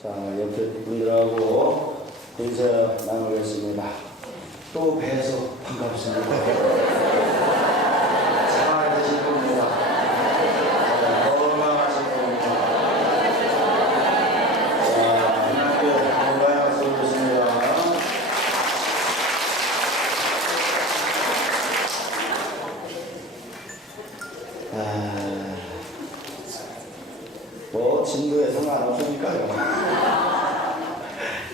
자, 옆에 분들하고 인사 나누겠습니다. 또 뵈서 반갑습니다. 잘 되실 겁니다. 건강하실 겁니다. 자, 하나님께 건강의 박수 드립니다. 뭐 진도에 상관없으니까요.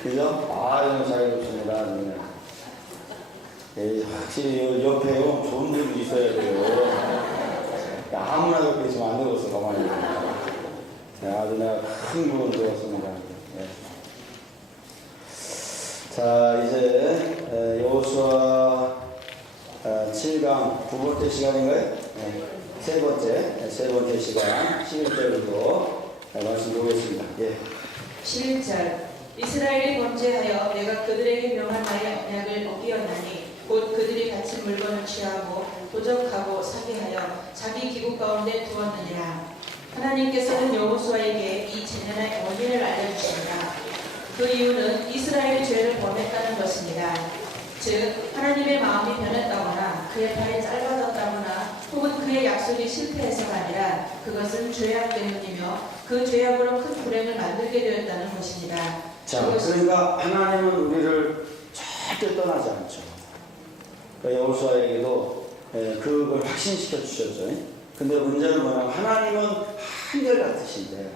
그죠? 아유, 잘 좋습니다. 예, 확실히 옆에 좋은 분이 있어야 돼요. 아무나 옆에 있으면 안 되겠어, 가만히. 아주 내가 큰 부분 들었습니다. 예. 자, 이제 여호수아 7강 두 번째 시간인가요? 네. 세 번째 시간 11절부터 말씀 보겠습니다. 예. 11절 이스라엘이 범죄하여 내가 그들에게 명한 나의 언약을 어기었나니 곧 그들이 바친 물건을 취하고 도적하고 사기하여 자기 기국 가운데 두었느니라. 하나님께서는 여호수아에게 이 재난의 원인을 알려주신다. 그 이유는 이스라엘이 죄를 범했다는 것입니다. 즉 하나님의 마음이 변했다거나 그의 팔이 짧아졌다거나 혹은 그의 약속이 실패해서가 아니라 그것은 죄악 때문이며 그 죄악으로 큰 불행을 만들게 되었다는 것입니다. 자, 그러니까 하나님은 우리를 절대 떠나지 않죠. 여호수아에게도 그걸 확신시켜 주셨죠. 근데 문제는 뭐냐면 하나님은 한결같으신데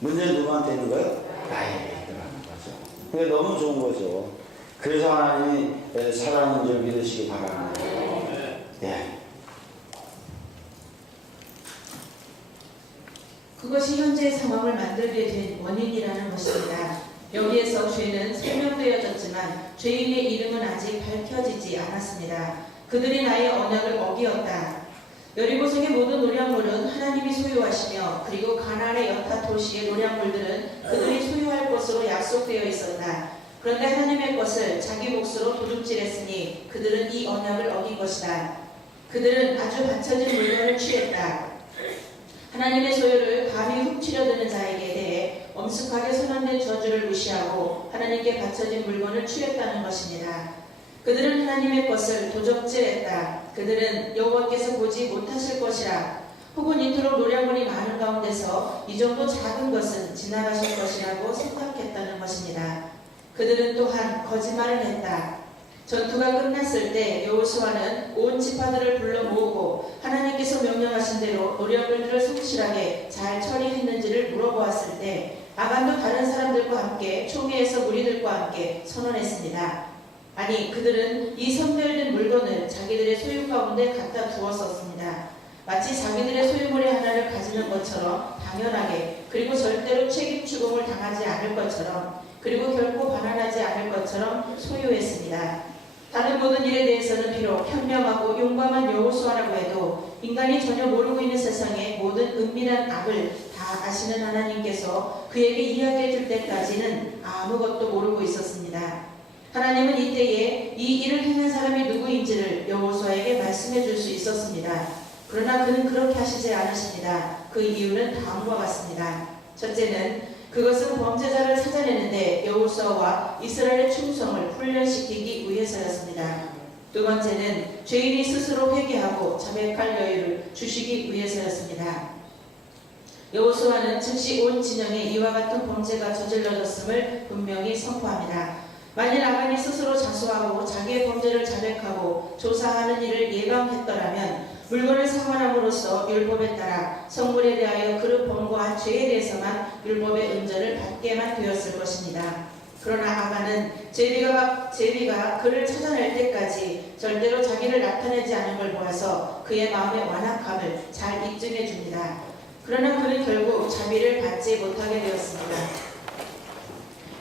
문제는 누구한테 있는 거예요? 나에게 들어가는 거죠. 그게 너무 좋은 거죠. 그래서 하나님이 살아있는 줄 믿으시기 바랍니다. 예. 그것이 현재의 상황을 만들게 된 원인이라는 것입니다. 여기에서 죄는 설명되어졌지만 죄인의 이름은 아직 밝혀지지 않았습니다. 그들이 나의 언약을 어기었다. 여리고성의 모든 노량물은 하나님이 소유하시며 그리고 가나안의 여타 도시의 노량물들은 그들이 소유할 것으로 약속되어 있었다. 그런데 하나님의 것을 자기 몫으로 도둑질했으니 그들은 이 언약을 어긴 것이다. 그들은 아주 받쳐진 물건을 취했다. 하나님의 소유를 감히 훔치려드는 자에게 대해 엄숙하게 선언된 저주를 무시하고 하나님께 바쳐진 물건을 취했다는 것입니다. 그들은 하나님의 것을 도적질했다. 그들은 여호와께서 보지 못하실 것이라 혹은 이토록 노량물이 많은 가운데서 이 정도 작은 것은 지나가실 것이라고 생각했다는 것입니다. 그들은 또한 거짓말을 했다. 전투가 끝났을 때 여호수아는 온 지파들을 불러 모으고 하나님께서 명령하신 대로 노량물들을 성실하게 잘 처리했는지를 물어보았을 때 아간도 다른 사람들과 함께 총회에서 무리들과 함께 선언했습니다. 아니 그들은 이 선별된 물건을 자기들의 소유 가운데 갖다 두었었습니다. 마치 자기들의 소유물의 하나를 가지는 것처럼 당연하게 그리고 절대로 책임 추궁을 당하지 않을 것처럼 그리고 결코 반환하지 않을 것처럼 소유했습니다. 다른 모든 일에 대해서는 비록 현명하고 용감한 여호수아라고 해도 인간이 전혀 모르고 있는 세상의 모든 은밀한 악을 다 아시는 하나님께서 그에게 이야기해 줄 때까지는 아무것도 모르고 있었습니다. 하나님은 이때에 이 일을 행한 사람이 누구인지를 여호수아에게 말씀해 줄 수 있었습니다. 그러나 그는 그렇게 하시지 않으십니다. 그 이유는 다음과 같습니다. 첫째는 그것은 범죄자를 찾아내는데 여호수아와 이스라엘의 충성을 훈련시키기 위해서였습니다. 두 번째는 죄인이 스스로 회개하고 자백할 여유를 주시기 위해서였습니다. 여호수아는 즉시 온 진영에 이와 같은 범죄가 저질러졌음을 분명히 선포합니다. 만일 아간이 스스로 자수하고 자기의 범죄를 자백하고 조사하는 일을 예방했더라면 물건을 상환함으로써 율법에 따라 성물에 대하여 그릇 범과한 죄에 대해서만 율법의 은전을 받게만 되었을 것입니다. 그러나 아간은 제비가 그를 찾아낼 때까지 절대로 자기를 나타내지 않은 걸 보아서 그의 마음의 완악함을 잘 입증해 줍니다. 그러나 그는 결국 자비를 받지 못하게 되었습니다.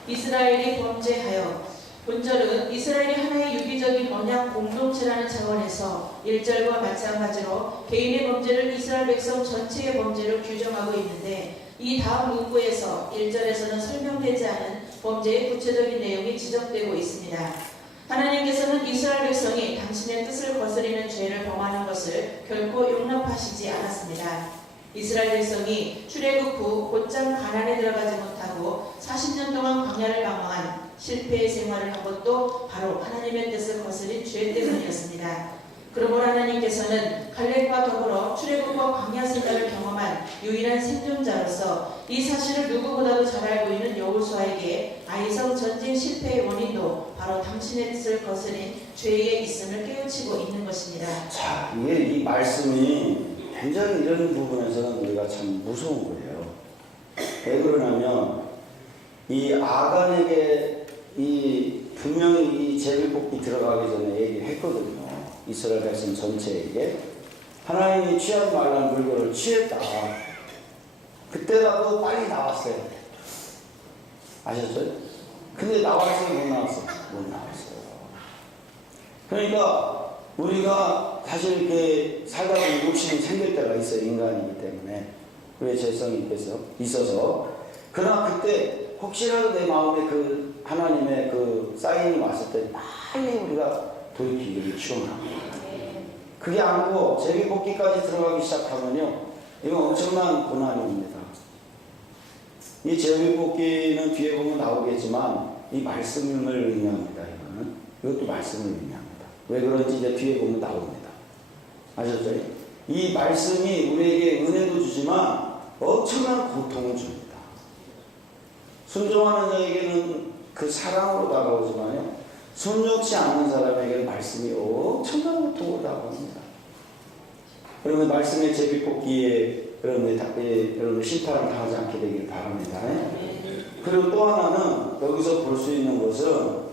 이스라엘이 범죄하여 본절은 이스라엘이 하나의 유기적인 언약 공동체라는 차원에서 1절과 마찬가지로 개인의 범죄를 이스라엘 백성 전체의 범죄로 규정하고 있는데 이 다음 문구에서 1절에서는 설명되지 않은 범죄의 구체적인 내용이 지적되고 있습니다. 하나님께서는 이스라엘 백성이 당신의 뜻을 거스리는 죄를 범하는 것을 결코 용납하시지 않았습니다. 이스라엘 백성이 출애굽 후 곧장 가나안에 들어가지 못하고 40년 동안 광야를 방황한 실패의 생활을 한 것도 바로 하나님의 뜻을 거스린 죄 때문이었습니다. 그러므로 하나님께서는 갈렙과 더불어 출애굽과 광야 생활을 경험한 유일한 생존자로서 이 사실을 누구보다도 잘 알고 있는 여호수아에게 아이성 전쟁 실패의 원인도 바로 당신의 뜻을 거스린 죄에 있음을 깨우치고 있는 것입니다. 자, 이게 이 말씀이 굉장히 이런 부분에서는 우리가 참 무서운 거예요. 왜 그러냐면 이 아간에게 이 분명히 이 제비뽑기 들어가기 전에 얘기를 했거든요. 이스라엘 백성 전체에게 하나님이 취하지 말라는 물건을 취했다. 그때라도 빨리 나왔어요. 아셨죠? 근데 나왔어요? 못 나왔어요? 못 나왔어요. 그러니까 우리가 사실 이렇게 살다 보면 욕심이 생길 때가 있어요. 인간이기 때문에. 우리의 죄성이 있어서. 그러나 그때 혹시라도 내 마음에 그 하나님의 그 사인이 왔을 때 빨리 우리가 돌이키기를 축원합니다. 그게 아니고 제비뽑기까지 들어가기 시작하면요, 이건 엄청난 고난입니다. 이 제비뽑기는 뒤에 보면 나오겠지만 이 말씀을 의미합니다. 이것도 말씀을 의미합니다. 왜 그런지 이제 뒤에 보면 나옵니다. 아셨죠? 이 말씀이 우리에게 은혜도 주지만 엄청난 고통을 줍니다. 순종하는 자에게는 그 사랑으로 다가오지만요, 순종치 않는 사람에게는 말씀이 엄청난 고통으로 다가옵니다. 그러면 말씀의 제비뽑기에 여러분의 심판을 당하지 않게 되길 바랍니다. 그리고 또 하나는 여기서 볼 수 있는 것은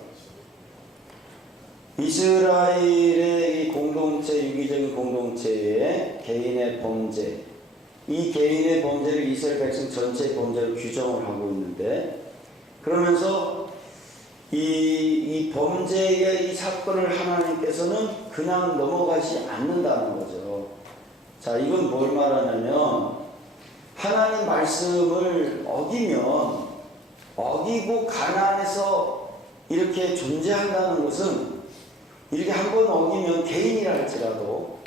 이스라엘의 이 공동체, 유기적인 공동체의 개인의 범죄, 이 개인의 범죄를 이스라엘 백성 전체의 범죄로 규정을 하고 있는데, 그러면서 이 범죄의 이 사건을 하나님께서는 그냥 넘어가지 않는다는 거죠. 자, 이건 뭘 말하냐면 하나님 말씀을 어기고 가나안에서 이렇게 존재한다는 것은, 이렇게 한 번 어기면 개인이라 할지라도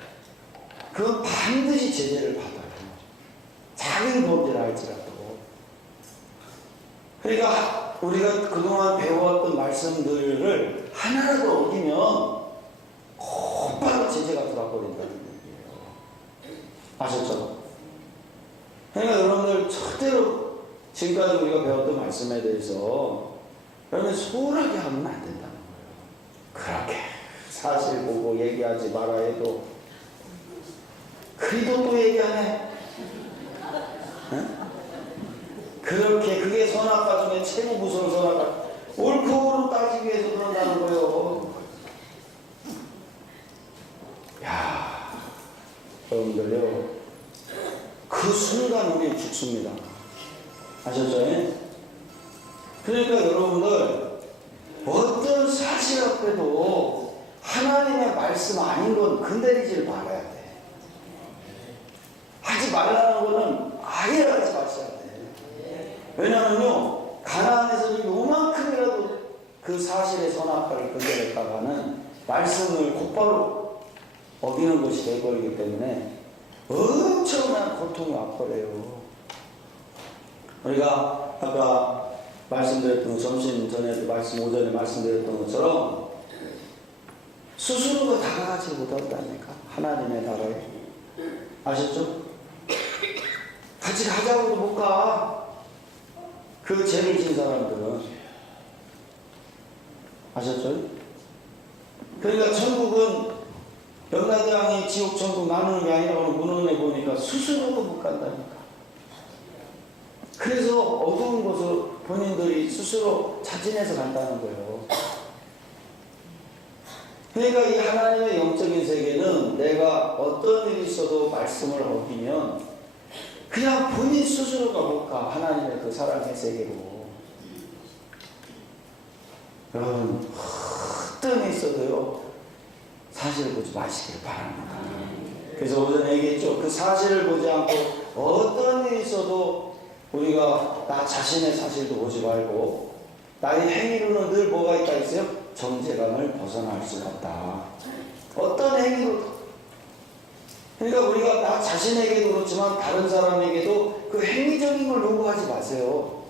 그건 반드시 제재를 받아요. 작은 범죄라 할지라도. 그러니까 우리가 그동안 배워왔던 말씀들을 하나라도 어기면 곧바로 제재가 들어버린다는 얘기예요. 아셨죠? 그러니까 여러분들 절대로 지금까지 우리가 배웠던 말씀에 대해서 여러분 소홀하게 하면 안 된다는 거예요. 그렇게 사실 보고 얘기하지 마라 해도 그래도 또 얘기하네. 응? 그렇게 그게 선악과 중에 최고 무서운 선악과, 옳고 그름 따지기 위해서 그런다는 거예요. 야, 여러분들요, 그 순간 우리 죽습니다. 아셨죠? 그러니까 여러분들 어떤 사실 앞에도 하나님의 말씀 아닌 건 건드리지를 말아야 돼. 하지 말라는 거는 아예 하지 마셔야 돼. 왜냐면요, 가나안에서 요만큼이라도 그 사실의 선악과를 건드렸다가는 말씀을 곧바로 어기는 것이 되어버리기 때문에 엄청난 고통이 와버려요. 우리가 아까 말씀드렸던, 점심 전에도 오전에 말씀드렸던 것처럼 스스로가 다가가지 못한다니까, 하나님의 나라에. 아셨죠? 같이 가자고도 못 가. 그 죄를 진 사람들은. 아셨죠? 그러니까 천국은 영라대왕이 지옥 천국 나누는 게 아니라 오늘 문헌에 보니까 스스로도 못 간다니까. 그래서 어두운 곳을 본인들이 스스로 자진해서 간다는 거예요. 그러니까 이 하나님의 영적인 세계는 내가 어떤 일이 있어도 말씀을 어기면 그냥 본인 스스로가 못 가. 하나님의 그 사랑의 세계로. 여러분, 어떤 일이 있어도요, 사실을 보지 마시기를 바랍니다. 그래서 오전에 얘기했죠. 그 사실을 보지 않고 어떤 일이 있어도 우리가 나 자신의 사실도 보지 말고 나의 행위로는 늘 뭐가 있다 했어요? 정죄감을 벗어날 수가 없다. 어떤 행위로도. 그러니까 우리가 나 자신에게도 그렇지만 다른 사람에게도 그 행위적인 걸 요구하지 마세요.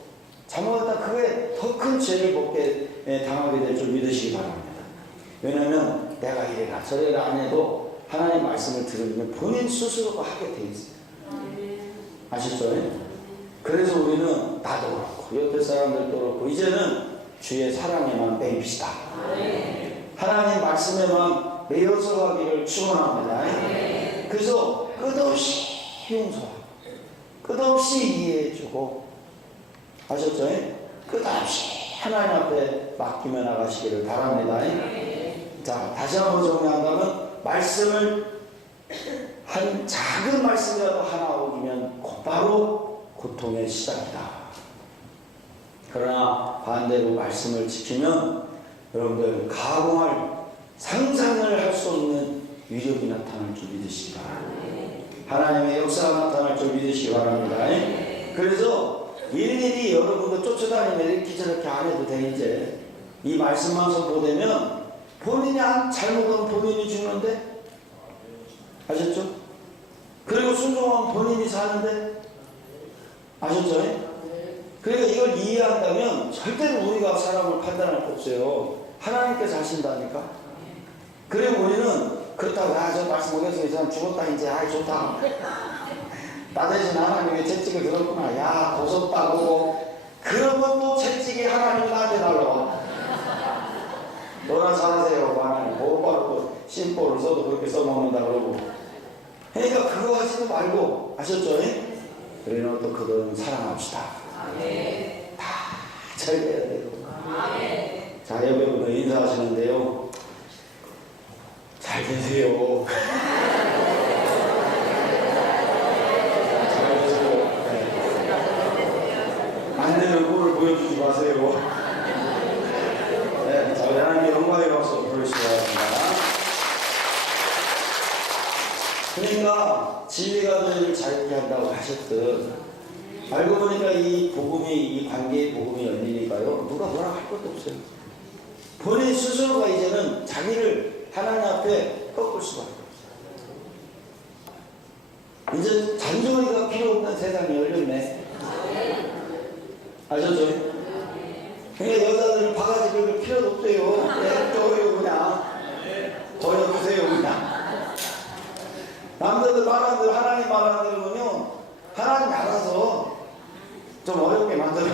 잘못했다 그게 더 큰 죄를 벗게 당하게 될 줄 믿으시기 바랍니다. 왜냐하면 내가 이래라 저래라 안 해도 하나님 말씀을 들으면 본인 스스로가 하게 돼 있어요. 아시죠? 그래서 우리는 나도 그렇고 옆에 사람들도 그렇고 이제는 주의 사랑에만 매입시다. 하나님 말씀에만 매여서 가기를 축원합니다. 그래서 끝없이 용서하고 끝없이 이해해주고 아셨죠? 끝없이 하나님 앞에 맡기며 나가시기를 바랍니다. 자, 다시 한번 정리한다면 말씀을 한 작은 말씀이라도 하나 어기면 곧바로 고통의 시작이다. 그러나 반대로 말씀을 지키면 여러분들 가공할 상상을 할 수 없는 위력이 나타날 줄 믿으시기 바랍니다. 하나님의 역사가 나타날 줄 믿으시기 바랍니다. 그래서 일일이 여러분들 쫓아다니면 이렇게 저렇게 안 해도 돼. 이제 이 말씀만 선포되면 본인이 잘못하면 본인이 죽는데 아셨죠? 그리고 순종하면 본인이 사는데 아셨죠? 그러니까 이걸 이해한다면 절대로 우리가 사람을 판단할 거 없어요. 하나님께서 하신다니까. 그리고 우리는 그렇다고 저 말씀 어겨서 이 사람 죽었다 이제 아이 좋다. 나 대신 하나님의 채찍을 들었구나. 야 도섭다고. 그러면 또 채찍이 하나님이 나한테 날라와. 너나 잘하세요. 하나님 곧바로 또 심보를 써도 그렇게 써먹는다 그러고. 그러니까 그거 하지도 말고 아셨죠? 우리는 또 그들은 사랑합시다. 다 잘 돼야 돼요. 자, 여러분 인사하시는데요. 잘 되세요. 잘 되세요. 안 되는 꼴을 보여주지 마세요. 네, 자, 우리 하나님께 영광의 박수 부르시기 바랍니다. 그러니까 진리가 너희를 자유케 한다고 하셨듯 알고 보니까 이 복음이 이 관계의 복음이 열리니까요 누가 뭐라 할 것도 없어요. 본인 스스로가 이제는 자기를 하나님 앞에 꺾을 수밖에 없어요. 이제 잔소리가 필요 없는 세상이 열렸네. 아셨죠? 그러니까 여자들은 바가지 긁을 필요도 없어요. 네, 저요 그냥 저요 주세요 그냥. 남자들 말하는 대로 하나님 말하는 대로는요 하나님이 알아서 좀 어렵게 만들어요.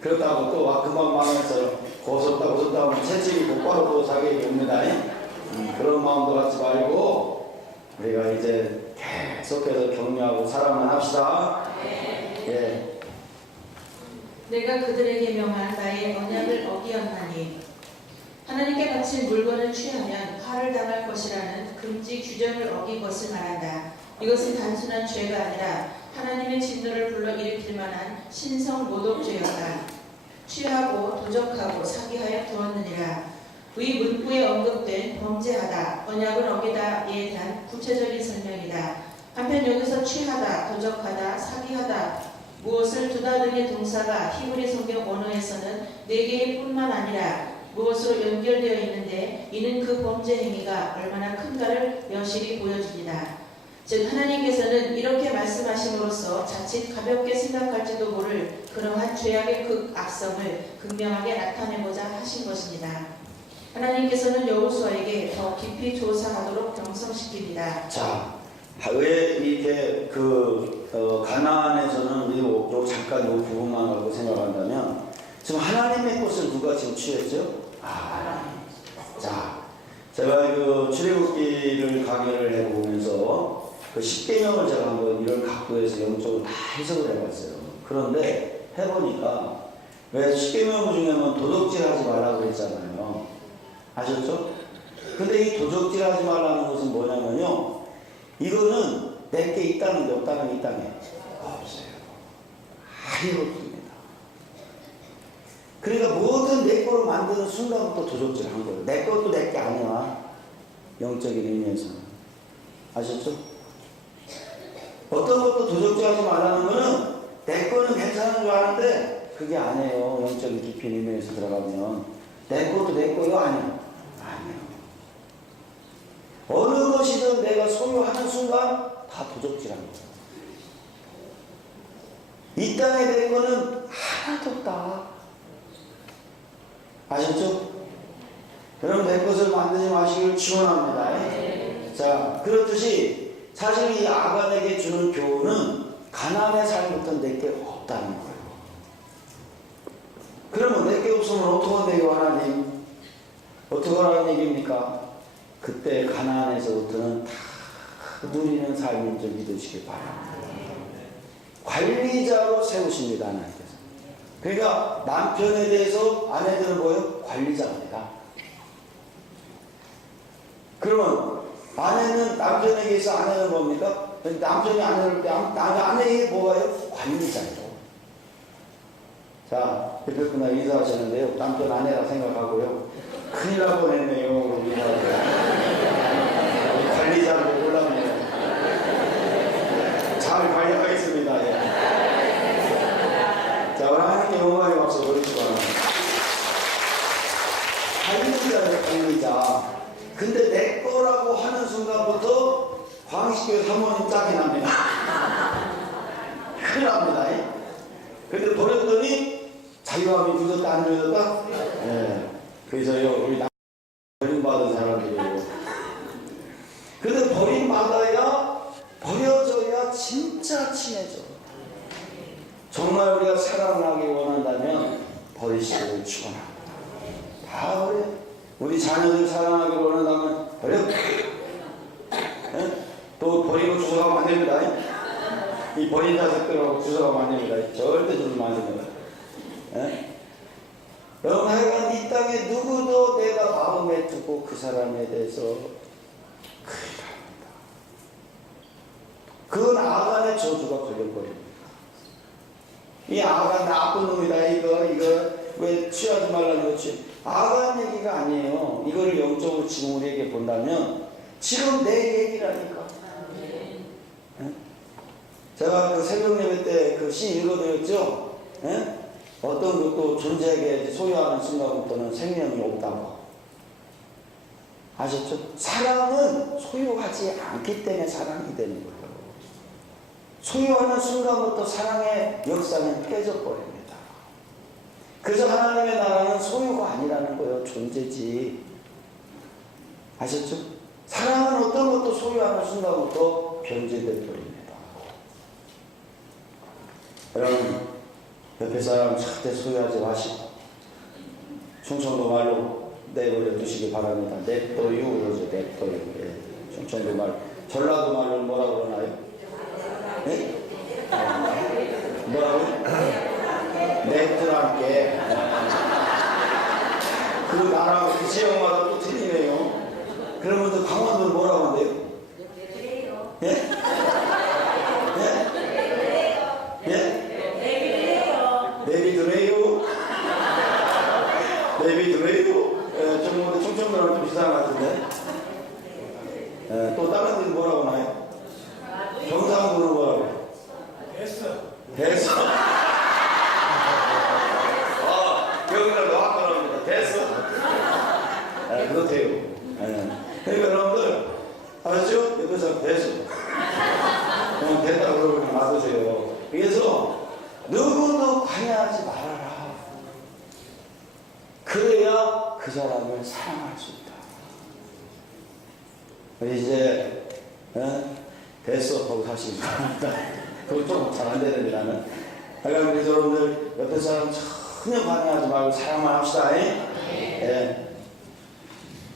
그렇다고 또 금방 말하면서 고섭다 하면 채찍이 곧바로 또 자기에게 옵니다. 그런 마음도 갖지 말고 우리가 이제 계속해서 격려하고 사랑만 합시다. 예. 내가 그들에게 명한 나의 언약을 어기었나니 하나님께 바친 물건을 취하면 화를 당할 것이라는 금지 규정을 어긴 것을 말한다. 이것은 단순한 죄가 아니라 하나님의 진노를 불러일으킬 만한 신성 모독죄였다. 취하고 도적하고 사기하여 두었느니라. 의 문구에 언급된 범죄하다, 언약을 어기다에 대한 구체적인 설명이다. 한편 여기서 취하다, 도적하다, 사기하다 무엇을 두다 등의 동사가 히브리 성경 언어에서는 4개일 뿐만 아니라 무엇으로 연결되어 있는데 이는 그 범죄 행위가 얼마나 큰가를 여실히 보여줍니다. 즉 하나님께서는 이렇게 말씀하심으로써 자칫 가볍게 생각할지도 모를 그러한 죄악의 극악성을 극명하게 나타내고자 하신 것입니다. 하나님께서는 여호수아에게 더 깊이 조사하도록 경성시킵니다. 자, 왜 이렇게 가나안에서는 요 잠깐 요 부분만 갖고 생각한다면 지금 하나님의 것을 누가 지금 취했죠? 하나님. 자, 제가 그 출애굽기를 강의를 해보면서 그 10계명을 제가 한번 이런 각도에서 영적으로 다 해석을 해봤어요. 그런데 해보니까 왜 10계명 중에는 도적질 하지 말라고 그랬잖아요. 아셨죠? 근데 이 도적질 하지 말라는 것은 뭐냐면요. 이거는 내게 있다는 게 없다는 게 있다는 게 없어요. 아예 없습니다. 그러니까 모든 내 거로 만드는 순간부터 도적질 한 거예요. 내 것도 내 게 아니야. 영적인 의미에서는. 아셨죠? 어떤 것도 도적질하지 말라는 거는 내 거는 괜찮은 줄 아는데 그게 아니에요. 영적인 깊이 의미에서 들어가면 내 것도 내 거요? 아니에요. 아니에요. 어느 것이든 해서 내가 소유하는 순간 다 도적질합니다. 이 땅에 된 거는 하나도 없다. 아셨죠? 여러분 내 것을 만들지 마시길 축원합니다. 자, 그렇듯이 사실 이 아간에게 주는 교훈은 가나안의 삶부터 내게 없다는 거예요. 그러면 내게 없으면 어떡한대요 하나님? 어떡하라는 얘기입니까? 그때 가나안에서부터는 다 누리는 삶인 줄 믿으시기 바랍니다. 관리자로 세우십니다 하나님께서. 그러니까 남편에 대해서 아내들은 뭐예요? 관리자입니다. 그러면 아내는 남편에게 있어 아내는 뭡니까? 남편이 아내를 때 아내에게 뭐가요? 관리자예요. 자, 옆에 분하고 인사하시는데요. 남편 아내라 생각하고요. 큰일 날 뻔했네요. 우리 관리자를 몰랐네요. 잘 관리하겠습니다. 예. 자, 오늘 하나님께 영광의 박수 보내주시기 바랍니다. 관리자예요, 관리자. 근데 내 거라고 하는 순간부터 광식교회 사모님 짝이 납니다. 큰일 납니다. 근데 버렸더니 자유함이 늦었다 안 늦었다? 네. 그래서요 우리 버림받은 사람들이에요. 근데 버려져야 진짜 친해져. 정말 우리가 사랑을 하기 원한다면 버리시기를 축원합니다. 다 버려. 우리 자녀들 사랑하기를 원한다면 버려. 또 버리고 주워가면 안 됩니다. 이 버린 자식들하고 주워가면 안 됩니다. 절대 주면 안 됩니다. 여러분 하여간 이 땅에 누구도 내가 마음에 두고 그 사람에 대해서 큰일 납니다. 그건 아간의 저주가 걸려버립니다. 이 아간 나쁜 놈이다. 이거 왜 취하지 말라는 거지? 아간 얘기가 아니에요. 이거를 영적으로 지금 우리에게 본다면 지금 내 얘기라니까. 제가 그 새벽 예배 때 그 시 읽어드렸죠? 어떤 것도 존재에게 소유하는 순간부터는 생명이 없다고. 아셨죠? 사랑은 소유하지 않기 때문에 사랑이 되는 거예요. 소유하는 순간부터 사랑의 역사는 깨져버립니다. 그래서 하나님의 나라는 소유가 아니라는 거예요. 존재지. 아셨죠? 사랑은 어떤 것도 소유하는 순간부터 변질되어 버립니다. 여러분 옆에 사람 절대 소유하지 마시고 충청도 말로 내버려 두시기 바랍니다. 냅둬유 그러죠. 냅둬유. 예. 충청도 말. 전라도 말로 뭐라고 그러나요? 네? 뭐라고? 냅두란께. 그 나라 그 지역마다 또 틀리네요. 그러면 또 강원도는 뭐라고 한대요? 예? 예? 예? 내비두래요. 내비두래요. 좀 충청도랑 좀 비슷한 것 같은데. 또 다른 데는 뭐라고 하나요? 경상도는 뭐라고? 됐어. 여기가 노학과랍니다. 됐어. 그렇대요. 그러니까 여러분들 아셨죠? 여기서 됐어. 그냥 됐다 그러고 그냥 놔두세요. 그래서 누구도 관여하지 말아라. 그래야 그 사람을 사랑할 수 있다. 이제 됐어 하고 사시기 바랍니다. 그거 조금 잘 안 되는데 나는. 그래서 여러분들 옆에 사람 전혀 관여하지 말고 사랑만 합시다. 예.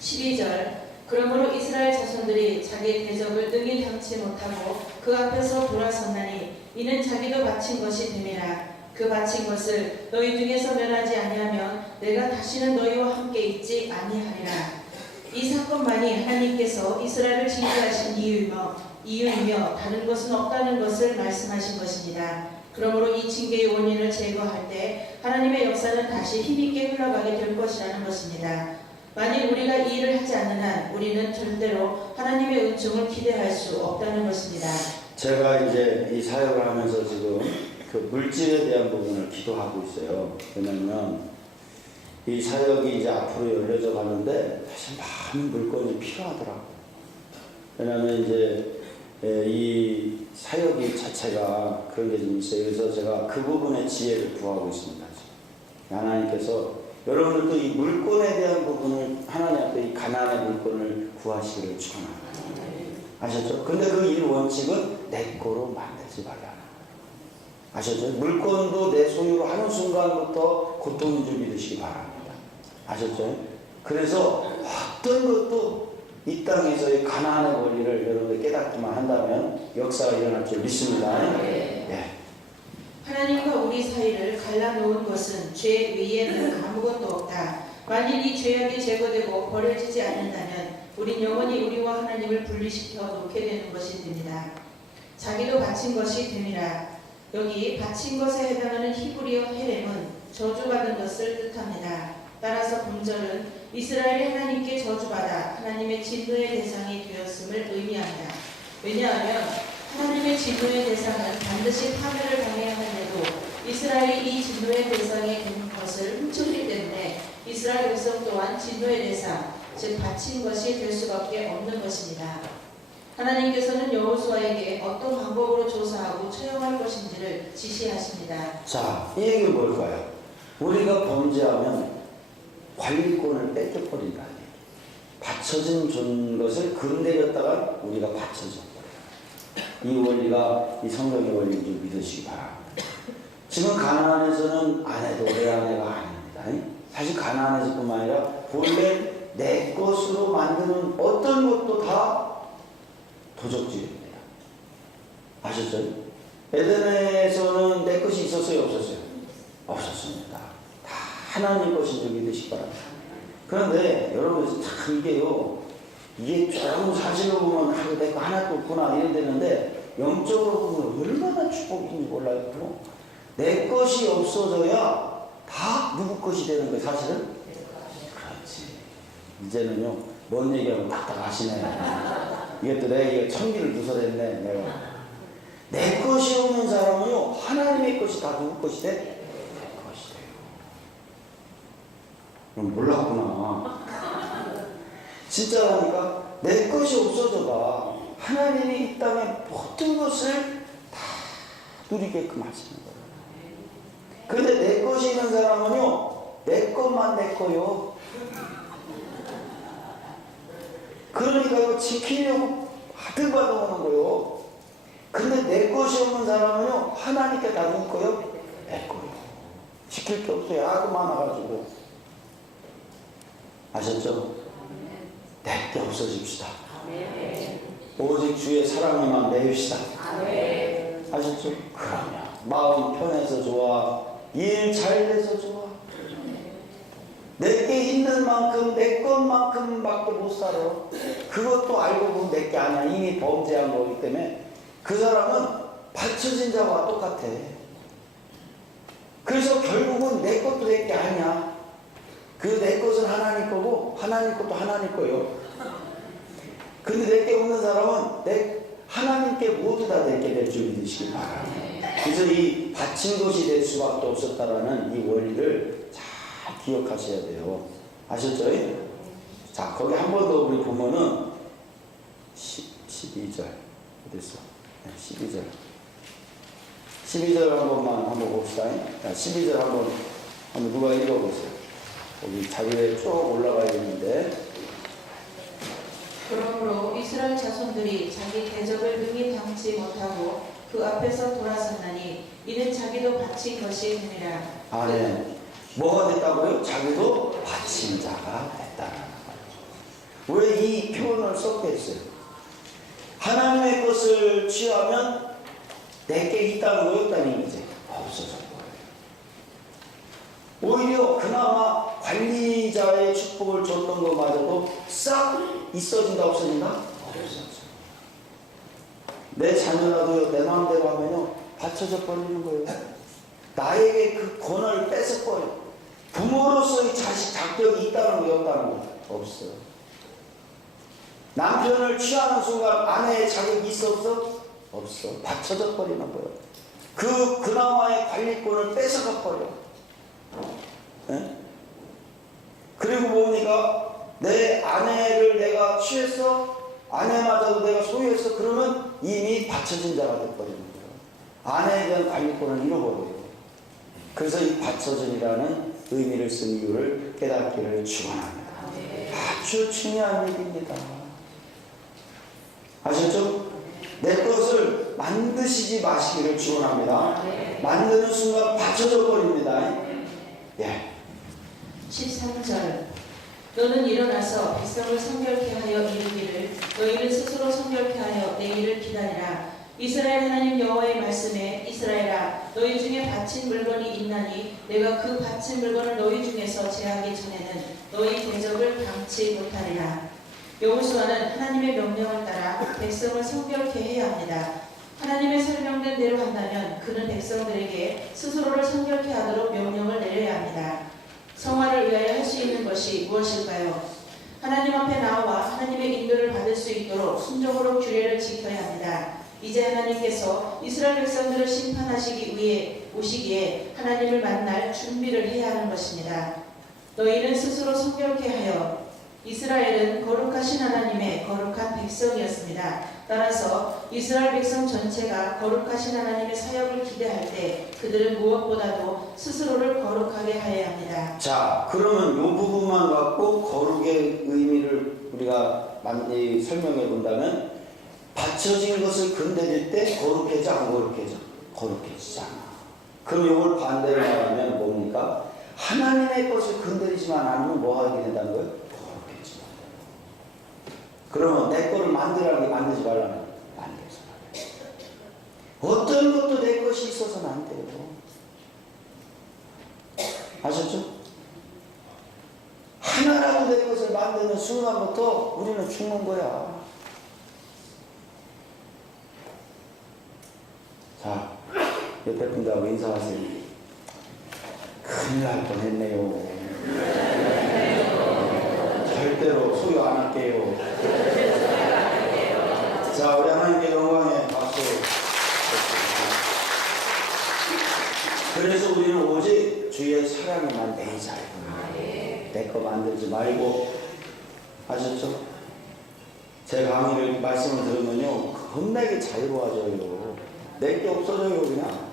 12절 그러므로 이스라엘 자손들이 자기 대적을 능히 당치 못하고 그 앞에서 돌아섰나니 이는 자기도 바친 것이 됨이라. 그 바친 것을 너희 중에서 멸하지 아니하면 내가 다시는 너희와 함께 있지 아니하리라. 이 사건만이 하나님께서 이스라엘을 징계하신 이유이며 다른 것은 없다는 것을 말씀하신 것입니다. 그러므로 이 징계의 원인을 제거할 때 하나님의 역사는 다시 힘있게 흘러가게 될 것이라는 것입니다. 만일 우리가 이 일을 하지 않는 한 우리는 절대로 하나님의 은총을 기대할 수 없다는 것입니다. 제가 이제 이 사역을 하면서 지금 그 물질에 대한 부분을 기도하고 있어요. 왜냐면 이 사역이 이제 앞으로 열려져 가는데 사실 많은 물건이 필요하더라고요. 왜냐하면 이제 이 사역이 자체가 그런 게 좀 있어요. 그래서 제가 그 부분의 지혜를 구하고 있습니다. 하나님께서 여러분들도 이 물권에 대한 부분을 하나님 앞에 이 가난의 물권을 구하시기를 축원합니다. 아셨죠? 근데 그 일 원칙은 내 거로 만들지 말라. 아셨죠? 물권도 내 소유로 하는 순간부터 고통인 줄 믿으시기 바랍니다. 아셨죠? 그래서 어떤 것도 이 땅에서의 가난의 권리를 여러분들 깨닫기만 한다면 역사가 일어날 줄 믿습니다. 네. 하나님과 우리 사이를 갈라놓은 것은 죄 위에는 아무것도 없다. 만일 이 죄악이 제거되고 버려지지 않는다면 우린 영원히 우리와 하나님을 분리시켜 놓게 되는 것이 됩니다. 자기도 바친 것이 됨이라. 여기 바친 것에 해당하는 히브리어 헤렘은 저주받은 것을 뜻합니다. 따라서 본절은 이스라엘이 하나님께 저주받아 하나님의 진노의 대상이 되었음을 의미합니다. 왜냐하면 하나님의 진노의 대상은 반드시 파멸을 당해야 하는데도 이스라엘이 이 진노의 대상이 된 것을 훔쳤기 때문에 이스라엘 백성 또한 진노의 대상, 즉 바친 것이 될 수밖에 없는 것입니다. 하나님께서는 여호수아에게 어떤 방법으로 조사하고 처형할 것인지를 지시하십니다. 자, 이 얘기는 뭘까요? 우리가 범죄하면 관리권을 뺏겨버린다. 받쳐진 준 것을 건드렸다가 우리가 받쳐져 버려요. 이 원리가 이 성경의 원리인 줄 믿으시기 바랍니다. 지금 가나안에서는 아내도 내 아내가 아닙니다. 사실 가나안에서뿐만 아니라 본래 내 것으로 만드는 어떤 것도 다 도적질입니다. 아셨죠? 에덴에서는 내 것이 있었어요? 없었어요? 없었습니다. 다 하나님 것인 줄 믿으시기 바랍니다. 그런데 여러분 참 이게 조금 사실로 보면 하루 내 거 하나도 없구나 이래 되는데 영적으로 보면 얼마나 축복인지 몰라요. 내 것이 없어져야 다 누구 것이 되는 거예요, 사실은? 그렇지. 이제는요, 뭔 얘기하면 딱딱하시네. 이게 또 내가 천기를 누설했네, 내가. 내 것이 없는 사람은요, 하나님의 것이 다 누구 것이 돼? 내 것이 돼요. 그럼 몰랐구나. 진짜라니까, 내 것이 없어져봐. 하나님이 이 땅의 모든 것을 다 누리게끔 하시는 거예요. 근데 내 것이 있는 사람은요, 내 것만 내 거요. 그러니까 이거 지키려고 하들바들 오는 거요. 근데 내 것이 없는 사람은요, 하나님께 다 누구 거요? 내 거요. 지킬 게 없어요. 아주 많아가지고. 아셨죠? 내 게 없어집시다. 오직 주의 사랑에만 매입시다. 아셨죠? 그러면 마음 편해서 좋아. 일 잘 돼서 좋아. 내게 있는 만큼 내 것만큼밖에 못 살아. 그것도 알고 보면 내게 아니야. 이미 범죄한 거기 때문에 그 사람은 받쳐진 자와 똑같아. 그래서 결국은 내 것도 내게 아니야. 그 내 것은 하나님 거고 하나님 것도 하나님 거요. 근데 내게 없는 사람은 하나님께 모두 다 내게 될 줄 믿으시기 바랍니다. 그래서 이 바친 것이 될 수밖에 없었다라는 이 원리를 잘 기억하셔야 돼요. 아셨죠? 자, 거기 한 번 더 우리 보면은 12절 어딨어? 12절 12절 한번 봅시다. 12절 한번 누가 읽어보세요. 거기 자리에 쭉 올라가야 되는데. 그러므로 이스라엘 자손들이 자기 대적을 능히 당치 못하고 그 앞에서 돌아섰나니 이는 자기도 바친 것이 됨이라. 아, 네. 뭐가 됐다고요? 자기도 바친 자가 됐다는 거예요. 왜 이 표현을 썼게 했어요? 하나님의 것을 취하면 내게 있다는 거였다는 얘기지. 없어서. 오히려 그나마 관리자의 축복을 줬던 것마저도 싹 있어진다 없어진다? 없어져. 내 자녀라도 내 마음대로 하면요 받쳐져 버리는 거예요. 나에게 그 권한을 뺏어버려. 부모로서의 자식 자격이 있다는 거 없다는 거 없어요. 남편을 취하는 순간 아내의 자격이 있어 없어? 없어. 받쳐져 버리는 거예요. 그나마의 관리권을 뺏어가 버려. 네? 그리고 뭡니까? 내 아내를 내가 취해서 아내마저도 내가 소유했어. 그러면 이미 바쳐진 자가 돼버리는 거예요. 아내에 대한 관리권을 잃어버려요. 그래서 이 바쳐진이라는 의미를 쓴 이유를 깨닫기를 축원합니다. 아주 중요한 얘기입니다. 아셨죠? 내 것을 만드시지 마시기를 축원합니다. 만드는 순간 바쳐져 버립니다. 예. 13절 너는 일어나서 백성을 성결케 하여 이르기를 너희는 스스로 성결케 하여 내 일을 기다리라. 이스라엘 하나님 여호와의 말씀에 이스라엘아 너희 중에 바친 물건이 있나니 내가 그 바친 물건을 너희 중에서 제하기 전에는 너희 대적을 당치 못하리라. 여호수아는 하나님의 명령을 따라 백성을 성결케 해야 합니다. 하나님의 설명된 대로 한다면 그는 백성들에게 스스로를 성결케 하도록 명령을 내려야 합니다. 성화를 위하여 할 수 있는 것이 무엇일까요? 하나님 앞에 나와 하나님의 인도를 받을 수 있도록 순종으로 규례를 지켜야 합니다. 이제 하나님께서 이스라엘 백성들을 심판하시기 위해 오시기에 하나님을 만날 준비를 해야 하는 것입니다. 너희는 스스로 성결케 하여 이스라엘은 거룩하신 하나님의 거룩한 백성이었습니다. 따라서 이스라엘 백성 전체가 거룩하신 하나님의 사역을 기대할 때 그들은 무엇보다도 스스로를 거룩하게 하여야 합니다. 자, 그러면 이 부분만 갖고 거룩의 의미를 우리가 설명해 본다면 받쳐진 것을 건드릴 때 거룩해져 안 거룩해져? 거룩해지잖아. 그럼 이걸 반대로 말하면 뭡니까? 하나님의 것을 건드리지만 않으면 뭐 하게 된다는 거예요? 거룩해지만. 그러면 내 거를 만들지 말라면 만들지 말아요. 어떤 것도 내 것이 있어서는 안 돼요. 아셨죠? 하나라도 내 것을 만드는 순간부터 우리는 죽는 거야. 자, 옆에 분들하고 인사하세요. 큰일 날 뻔했네요. 절대로 소유 안 할게요. 자, 우리 하나님께 영광의 박수. 그래서 우리는 오직 주의 사랑에만 매이자요. 내 거 만들지 말고. 아셨죠? 제 강의를 말씀을 들으면요 겁나게 자유로워져요. 내 게 없어져요. 그냥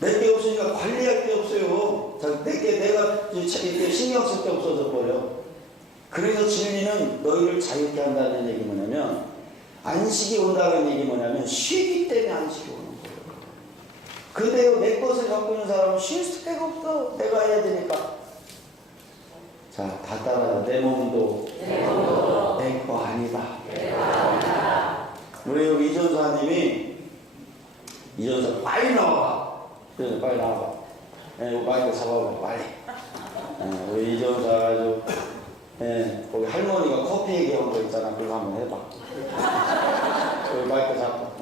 내 게 없으니까 관리할 게 없어요. 내가 이렇게 신경 쓸 게 없어져 버려. 그래서 진리는 너희를 자유케 한다는 얘기 뭐냐면 안식이 온다는 얘기 뭐냐면 쉬기 때문에 안식이 오는 거예요. 그대로 내 것을 갖고 있는 사람은 쉴 수가 없어. 내가 해야 되니까. 자, 다 따라요. 내 몸도 내 거 아니다. 우리 여기 이전사님이 이전사 빨리 나와봐. 그래서 빨리 나와봐. 이거 마이크 잡아봐 빨리. 우리 이전사 아주 거기 할머니가 커피 얘기한 거 있잖아. 그거 한번 해봐. 여기 마이크 잡고.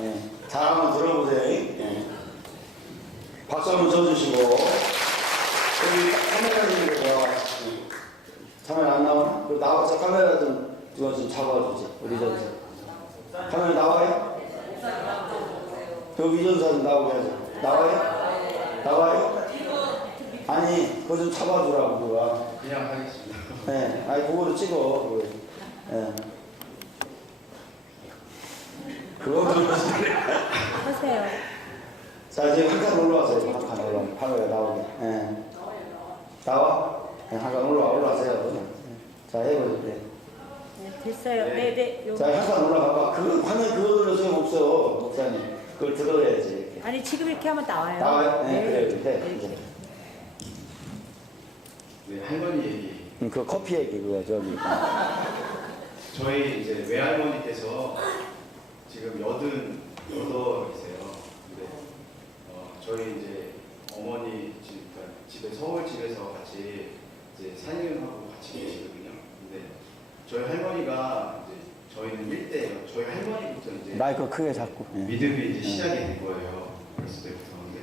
잘 한번 들어보세요. 박수 한번 쳐주시고. 여기 카메라님도 나와. 카메라 안 나오나? 나와서 카메라 좀 잡아주지. 우리 전사. 카메라 나와요? 여기 이전사 좀 나오게 하죠. 나와요? 나와요? 아니, 그거 좀 잡아주라고, 그거. 그냥 하겠습니다. 네, 아니, 그거를 찍어. 그거 하세요. 자, 지금 한 칸 올라와서 한 칸 올라와. 카메라 나오게. 나와? 한 칸 올라와세요. 자, 해보세요. 네, 됐어요. 네. 자, 한 칸 올라가봐. 화면 그거 들려 소용없어, 목사님. 그걸 들어야지, 이렇게. 아니 지금 이렇게 하면 나와요. 나와요? 네, 그래요. 이제. 네, 할머니 얘기. 그 커피 얘기, 그거, 저기. 저희 이제 외할머니께서 지금 88이세요. 근데 저희 이제 어머니 집에 서울 집에서 같이 이제 사님하고 같이 계시거든요. 근데 저희 할머니가 이제 저희는 1대예요. 저희 할머니부터 이제 마이크 크게 잡고. 믿음이 이제 시작이 된 거예요. 어렸을 때부터. 근데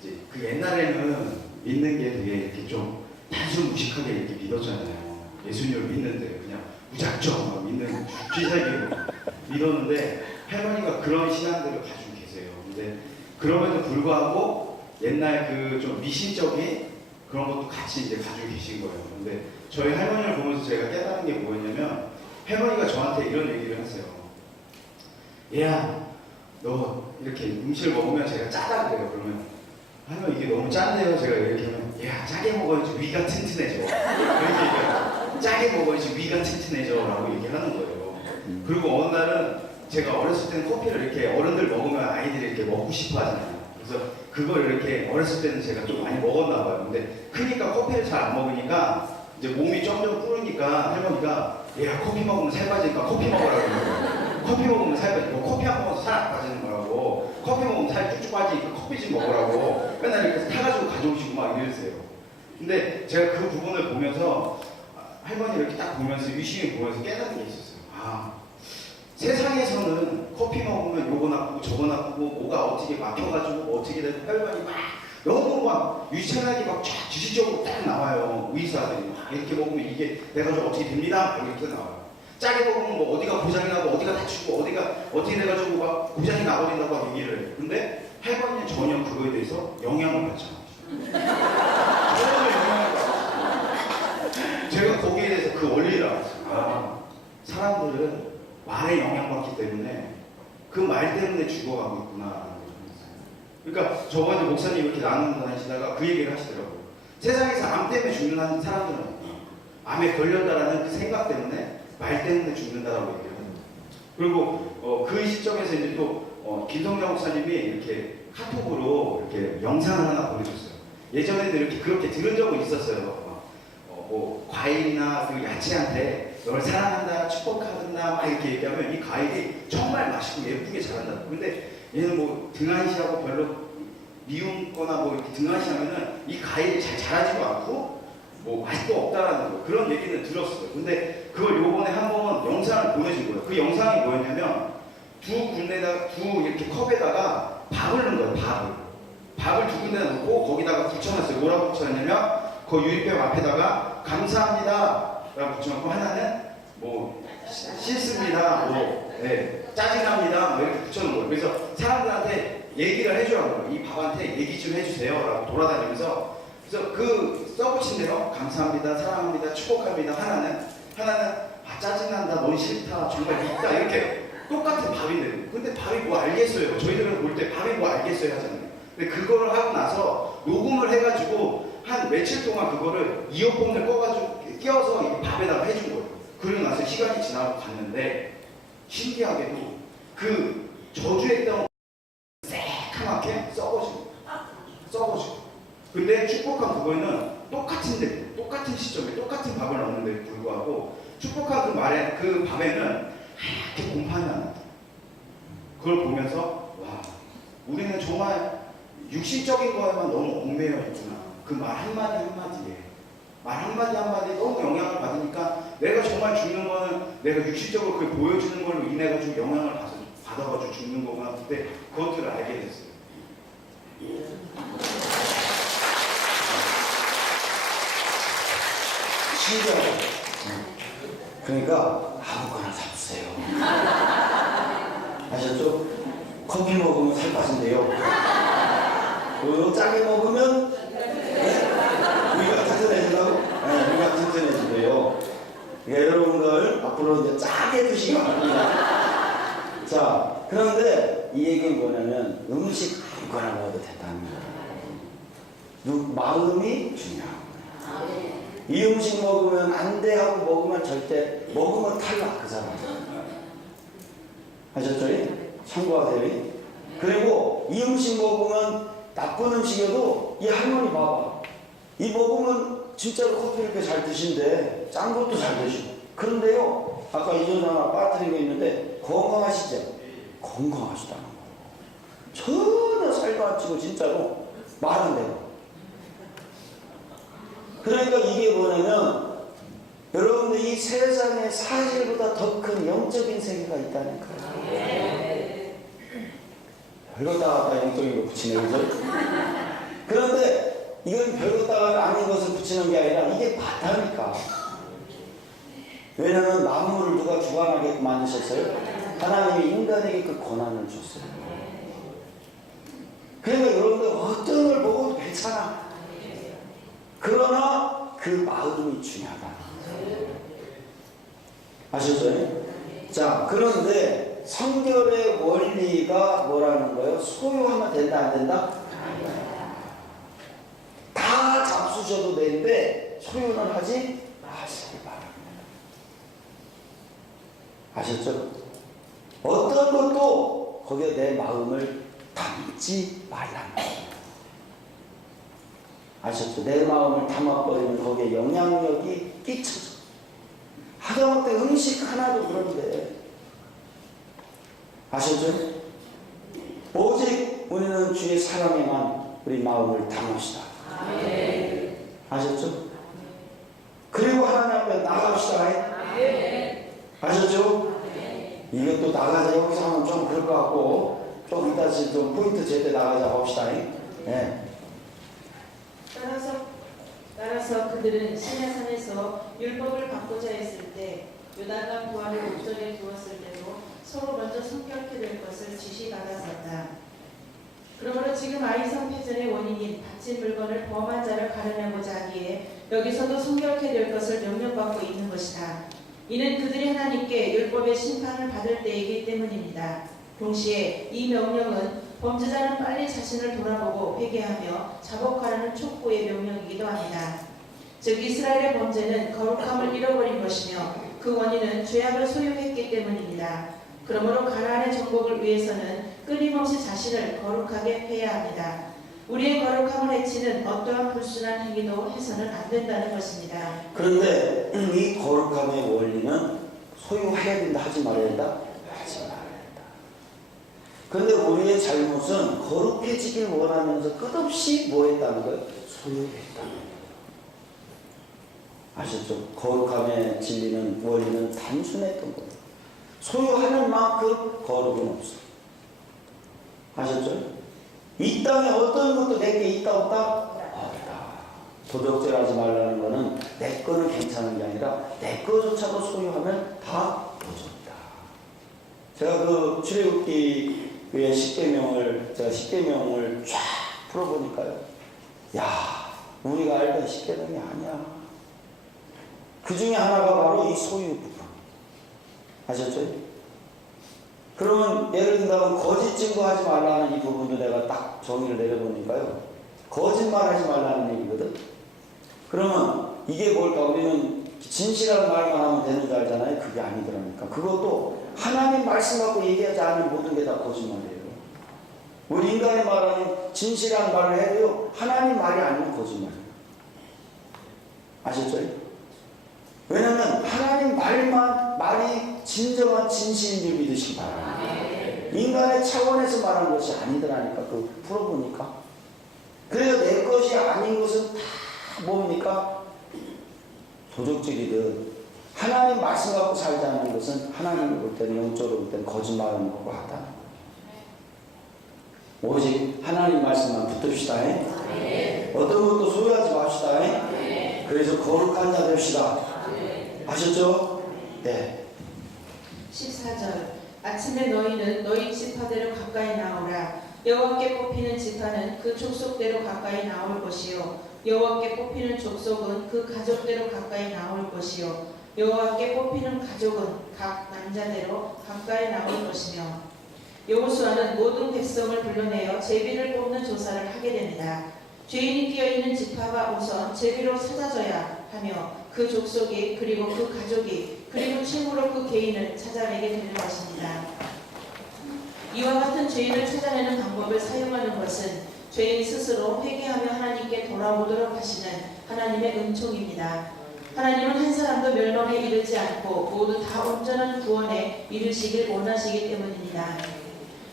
이제 그 옛날에는 믿는 게 되게 이렇게 좀 단순 무식하게 이렇게 믿었잖아요. 예수님을 믿는데 그냥 무작정 막 믿는 쥐새끼로 믿었는데 할머니가 그런 신앙들을 가지고 계세요. 근데 그럼에도 불구하고 옛날 그 좀 미신적인 그런 것도 같이 이제 가지고 계신 거예요. 근데 저희 할머니를 보면서 제가 깨달은 게 뭐였냐면 할머니가 저한테 이런 얘기를 하세요. 얘야, 너 이렇게 음식을 먹으면 제가 짜다 그래요. 그러면 할머니 이게 너무 짠데요. 제가 이렇게 하면 야, 짜게 먹어야지 위가 튼튼해져. 이렇게 얘기해요. 짜게 먹어야지 위가 튼튼해져 라고 얘기하는 거예요. 그리고 어느 날은 제가 어렸을 때는 커피를 이렇게 어른들 먹으면 아이들이 이렇게 먹고 싶어 하잖아요. 그래서 그걸 이렇게 어렸을 때는 제가 좀 많이 먹었나 봐요. 근데 크니까 커피를 잘 안 먹으니까 이제 몸이 점점 뿌르니까 할머니가 얘야, 커피 먹으면 살 빠지니까 커피 먹으라고 그래요. 커피 먹으면 살 빠지고 커피 안 먹어서 살 안 빠지는 거라고, 커피 먹으면 살 쭉쭉 빠지니까 커피 좀 먹으라고 맨날 이렇게 타가지고 가져오시고 막 이러세요. 근데 제가 그 부분을 보면서 할머니 이렇게 딱 보면서 유심히 보면서 깨닫는 게 있었어요. 아, 세상에서는 커피 먹으면 요거 나쁘고 저거 나쁘고 뭐가 어떻게 막혀가지고 뭐 어떻게 되고 혈관이 막 너무 막 유치하게 막 쫙 지식적으로 딱 나와요. 의사들이 막 이렇게 먹으면 이게 내가 좀 어떻게 됩니다 막 이렇게 나와요. 짜게 먹으면 뭐 어디가 고장이 나고 어디가 다치고 어디가 어떻게 돼가지고 막 고장이 나버린다고 막 얘기를 해요. 근데 할머니는 전혀 그거에 대해서 영향을 받지 않아요. 전혀 영향을 받지 않아요. 제가 거기에 대해서 그 원리를 알았어요. 아, 사람들은 말에 영향받기 때문에 그 말 때문에 죽어가고 있구나. 그러니까 저번에 목사님 이렇게 나누는 다니시다가 그 얘기를 하시더라고요. 세상에서 암 때문에 죽는 사람들은 없다. 암에 걸렸다라는 그 생각 때문에 말 때문에 죽는다라고 얘기를 합니다. 그리고 그 시점에서 이제 또 김성경 목사님이 이렇게 카톡으로 이렇게 영상을 하나 보내줬어요. 예전에도 이렇게 그렇게 들은 적은 있었어요. 뭐 과일이나 그 야채한테 널 사랑한다, 축복한다 막 이렇게 얘기하면 이 과일이 정말 맛있고 예쁘게 자란다. 근데 얘는 뭐 등한시하고 별로 미움거나 뭐 이렇게 등한시하면은 이 과일이 잘 자라지도 않고 뭐 맛도 없다라는 거, 그런 얘기는 들었어요. 근데 그걸 요번에 한번 영상을 보내준 거예요. 그 영상이 뭐였냐면 두 이렇게 컵에다가 밥을 넣은 거예요. 밥을 두 군데 넣고 거기다가 붙여놨어요. 뭐라고 붙여놨냐면 그 유리병 앞에다가 감사합니다 라고 붙여놓고 하나는 뭐 싫습니다, 뭐 짜증납니다 뭐 이렇게 붙여놓은 거예요. 그래서 사람들한테 얘기를 해주라고 이 밥한테 얘기 좀 해주세요 라고 돌아다니면서, 그래서 그 써붙인 대로 감사합니다, 사랑합니다, 축복합니다, 하나는 짜증난다, 넌 싫다, 정말 밉다, 이렇게 똑같은 밥인데, 근데 밥이 뭐 알겠어요. 저희들은 볼 때 밥이 뭐 알겠어요 하잖아요. 근데 그거를 하고 나서 녹음을 해가지고 한 며칠 동안 그거를 이어폰을 꺼가지고 끼워서 이 밥에다가 해준 거예요. 그러고 나서 시간이 지나고 갔는데 신기하게도 그 저주했던 새카맣게 썩어지고. 근데 축복한 그거는 똑같은 시점에 똑같은 밥을 넣는데 불구하고 축복한 그 말에 그 밥에는 하얗게 곰팡이 났다. 그걸 보면서 와, 우리는 정말 육신적인 거에만 너무 얽매여 있구나. 그 말 한마디에 말 한마디에 너무 영향을 받으니까 내가 정말 죽는 거는 내가 육신적으로 그걸 보여주는 걸로 인해 가지고 영향을 받아가지고 죽는 거구나. 그때 그것들을 알게 됐어요. 신기하죠. 그러니까 아무거나 잡으세요. 아셨죠? 커피 먹으면 살 빠진대요. 그리고 짜게 먹으면 위가 튼튼해진다고? 네, 위가 튼튼해진대요. 그러니까 여러분들 앞으로 이제 짜게 드시기 바랍니다. 자, 그런데 이 얘기는 뭐냐면 음식 아무거나 먹어도 된다는 거예요. 마음이 중요한 거예요. 이 음식 먹으면 안 돼 하고 먹으면 절대, 먹으면 탈락, 그 사람. 아셨죠? 참고하세요. 그리고 이 음식 먹으면 나쁜 음식이어도 이 할머니 봐봐. 이 먹으면 진짜로 커피 이렇게 잘 드신대. 짠 것도 잘 드시고. 그런데요, 아까 이전 하나 빠뜨린 게 있는데 건강하시죠? 건강하시다는 거예요. 전혀 살도 안 찌고 진짜로 말은 대로. 그러니까 이게 뭐냐면 여러분들 이 세상에 사실보다 더 큰 영적인 세계가 있다는 거예요. 별거다가 영적인 거 붙이네, 그죠? 그런데 이건 별거다가 아닌 것을 붙이는 게 아니라 이게 맞다니까. 왜냐하면 만물을 누가 주관하게 만드셨어요? 하나님이 인간에게 그 권한을 줬어요. 그러니까 여러분들 어떤 걸 먹어도 괜찮아. 그러나 그 마음이 중요하다. 아셨죠? 자, 그런데 성결의 원리가 뭐라는 거예요? 소유하면 된다, 안 된다? 다 잡수셔도 되는데 소유는 하지 마시기 바랍니다. 아셨죠? 어떤 것도 거기에 내 마음을 담지 말라는 거예요. 아셨죠? 내 마음을 담아버리면 거기에 영향력이 끼쳐져. 하다못해 음식 하나도 그런데. 아셨죠? 오직 우리는 주의 사랑에만 우리 마음을 담읍시다. 아셨죠? 그리고 하나님 앞에 나갑시다. 아셨죠? 이게 또 나가자 여기서 하면 좀 그럴 것 같고 좀 이따 좀 포인트 제때 나가자 봅시다. 네. 따라서 그들은 시내산에서 율법을 받고자 했을 때 요단강 부하를 옥전에 두었을 때도 서로 먼저 성결케 될 것을 지시받았었다. 그러므로 지금 아이성 패전의 원인인 바친 물건을 범한 자를 가려내고자 하기에 여기서도 성결케 될 것을 명령받고 있는 것이다. 이는 그들이 하나님께 율법의 심판을 받을 때이기 때문입니다. 동시에 이 명령은 범죄자는 빨리 자신을 돌아보고 회개하며 자복하라는 촉구의 명령이기도 합니다. 즉 이스라엘의 범죄는 거룩함을 잃어버린 것이며 그 원인은 죄악을 소유했기 때문입니다. 그러므로 가나안의 정복을 위해서는 끊임없이 자신을 거룩하게 해야 합니다. 우리의 거룩함을 해치는 어떠한 불순한 행위도 해서는 안 된다는 것입니다. 그런데 이 거룩함의 원리는 소유해야 된다, 하지 말아야 된다? 하지 말아야 된다. 그런데 우리의 잘못은 거룩해지길 원하면서 끝없이 뭐 했다는 거예요? 소유했다는 거예요. 아셨죠? 거룩함의 진리는 원리는 단순했던 거예요. 소유하는 만큼 거룩은 없어. 아셨죠? 이 땅에 어떤 것도 내게 있다 없다? 없다. 도덕질하지 말라는 거는 내 거는 괜찮은 게 아니라 내 거조차도 소유하면 다 도적이다. 제가 그 출애굽기의 10계명을 제가 10계명을 쫙 풀어보니까요. 야, 우리가 알던 10계명이 아니야. 그 중에 하나가 바로 이 소유 부분. 아셨죠? 그러면 예를 든다면 거짓 증거하지 말라는 이 부분도 내가 딱 정의를 내려보니까요. 거짓말하지 말라는 얘기거든. 그러면 이게 뭘까? 우리는 진실한 말만 하면 되는 줄 알잖아요. 그게 아니더라니까. 그것도 하나님 말씀 갖고 얘기하지 않은 모든 게 다 거짓말이에요. 우리 인간의 말하는 진실한 말을 해도 하나님 말이 아니면 거짓말이에요. 아셨죠? 왜냐하면 하나님 말이 진정한 진실인 줄 믿으시기 바랍니다. 인간의 차원에서 말한 것이 아니더라니까. 그 풀어보니까. 그래서 내 것이 아닌 것은 다 뭡니까? 도적질이든 하나님 말씀 갖고 살지 않는 것은 하나님을 볼 때는 영적으로 볼 때는 거짓말하는 것과 같다는 거예요. 오직 하나님 말씀만 붙듭시다. 어떤 것도 소유하지 맙시다. 그래서 거룩한 자 됩시다. 아셨죠? 네. 14절 아침에 너희는 너희 지파대로 가까이 나오라. 여호와께 뽑히는 지파는 그 족속대로 가까이 나올 것이요 여호와께 뽑히는 족속은 그 가족대로 가까이 나올 것이요 여호와께 뽑히는 가족은 각 남자대로 가까이 나올 것이며 여호수아는 모든 백성을 불러내어 제비를 뽑는 조사를 하게 됩니다. 죄인이 끼어있는 지파가 우선 제비로 찾아져야 하며 그 족속이 그리고 그 가족이 그리고 최후로 그 개인을 찾아내게 되는 것입니다. 이와 같은 죄인을 찾아내는 방법을 사용하는 것은 죄인 스스로 회개하며 하나님께 돌아오도록 하시는 하나님의 은총입니다. 하나님은 한 사람도 멸망에 이르지 않고 모두 다 온전한 구원에 이르시길 원하시기 때문입니다.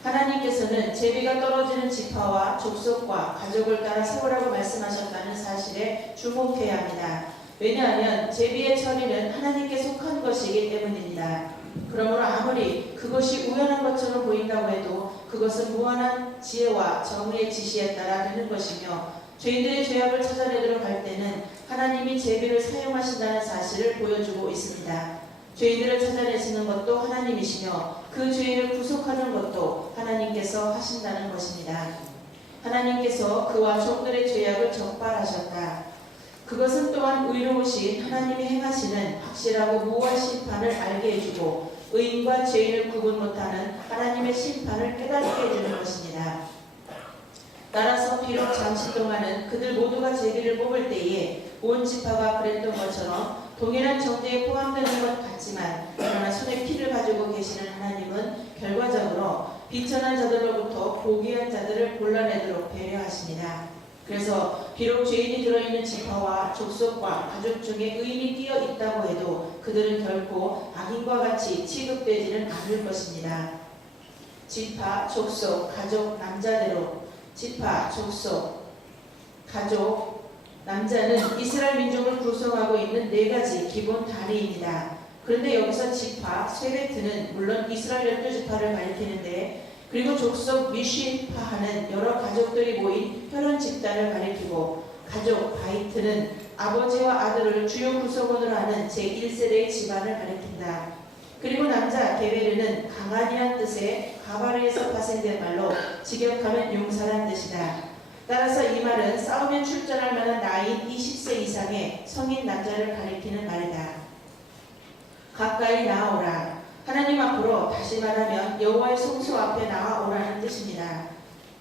하나님께서는 제비가 떨어지는 지파와 족속과 가족을 따라 세우라고 말씀하셨다는 사실에 주목해야 합니다. 왜냐하면 제비의 처리는 하나님께 속한 것이기 때문입니다. 그러므로 아무리 그것이 우연한 것처럼 보인다고 해도 그것은 무한한 지혜와 정의의 지시에 따라 되는 것이며 죄인들의 죄악을 찾아내도록 할 때는 하나님이 제비를 사용하신다는 사실을 보여주고 있습니다. 죄인들을 찾아내시는 것도 하나님이시며 그 죄인을 구속하는 것도 하나님께서 하신다는 것입니다. 하나님께서 그와 종들의 죄악을 적발하셨다. 그것은 또한 의로우신 하나님이 행하시는 확실하고 무한 심판을 알게 해주고 의인과 죄인을 구분 못하는 하나님의 심판을 깨닫게 해주는 것입니다. 따라서 비록 잠시 동안은 그들 모두가 제비를 뽑을 때에 온 지파가 그랬던 것처럼 동일한 정죄에 포함되는 것 같지만 그러나 손에 피를 가지고 계시는 하나님은 결과적으로 비천한 자들로부터 고귀한 자들을 골라내도록 배려하십니다. 그래서 비록 죄인이 들어있는 지파와 족속과 가족 중에 의인이 끼어 있다고 해도 그들은 결코 악인과 같이 취급되지는 않을 것입니다. 지파, 족속, 가족, 남자대로 지파, 족속, 가족, 남자는 이스라엘 민족을 구성하고 있는 4가지 기본 단위입니다. 그런데 여기서 지파, 세베트는 물론 이스라엘 12지파를 가리키는데 그리고 족속 미쉬파하는 여러 가족들이 모인 혈연 집단을 가리키고 가족 바이트는 아버지와 아들을 주요 구성원으로 하는 제1세대의 집안을 가리킨다. 그리고 남자 게베르는 강한이란 뜻의 가바르에서 파생된 말로 직역하면 용사란 뜻이다. 따라서 이 말은 싸움에 출전할 만한 나이인 20세 이상의 성인 남자를 가리키는 말이다. 가까이 나아오라. 하나님 앞으로 다시 말하면 여호와의 성소 앞에 나아오라는 뜻입니다.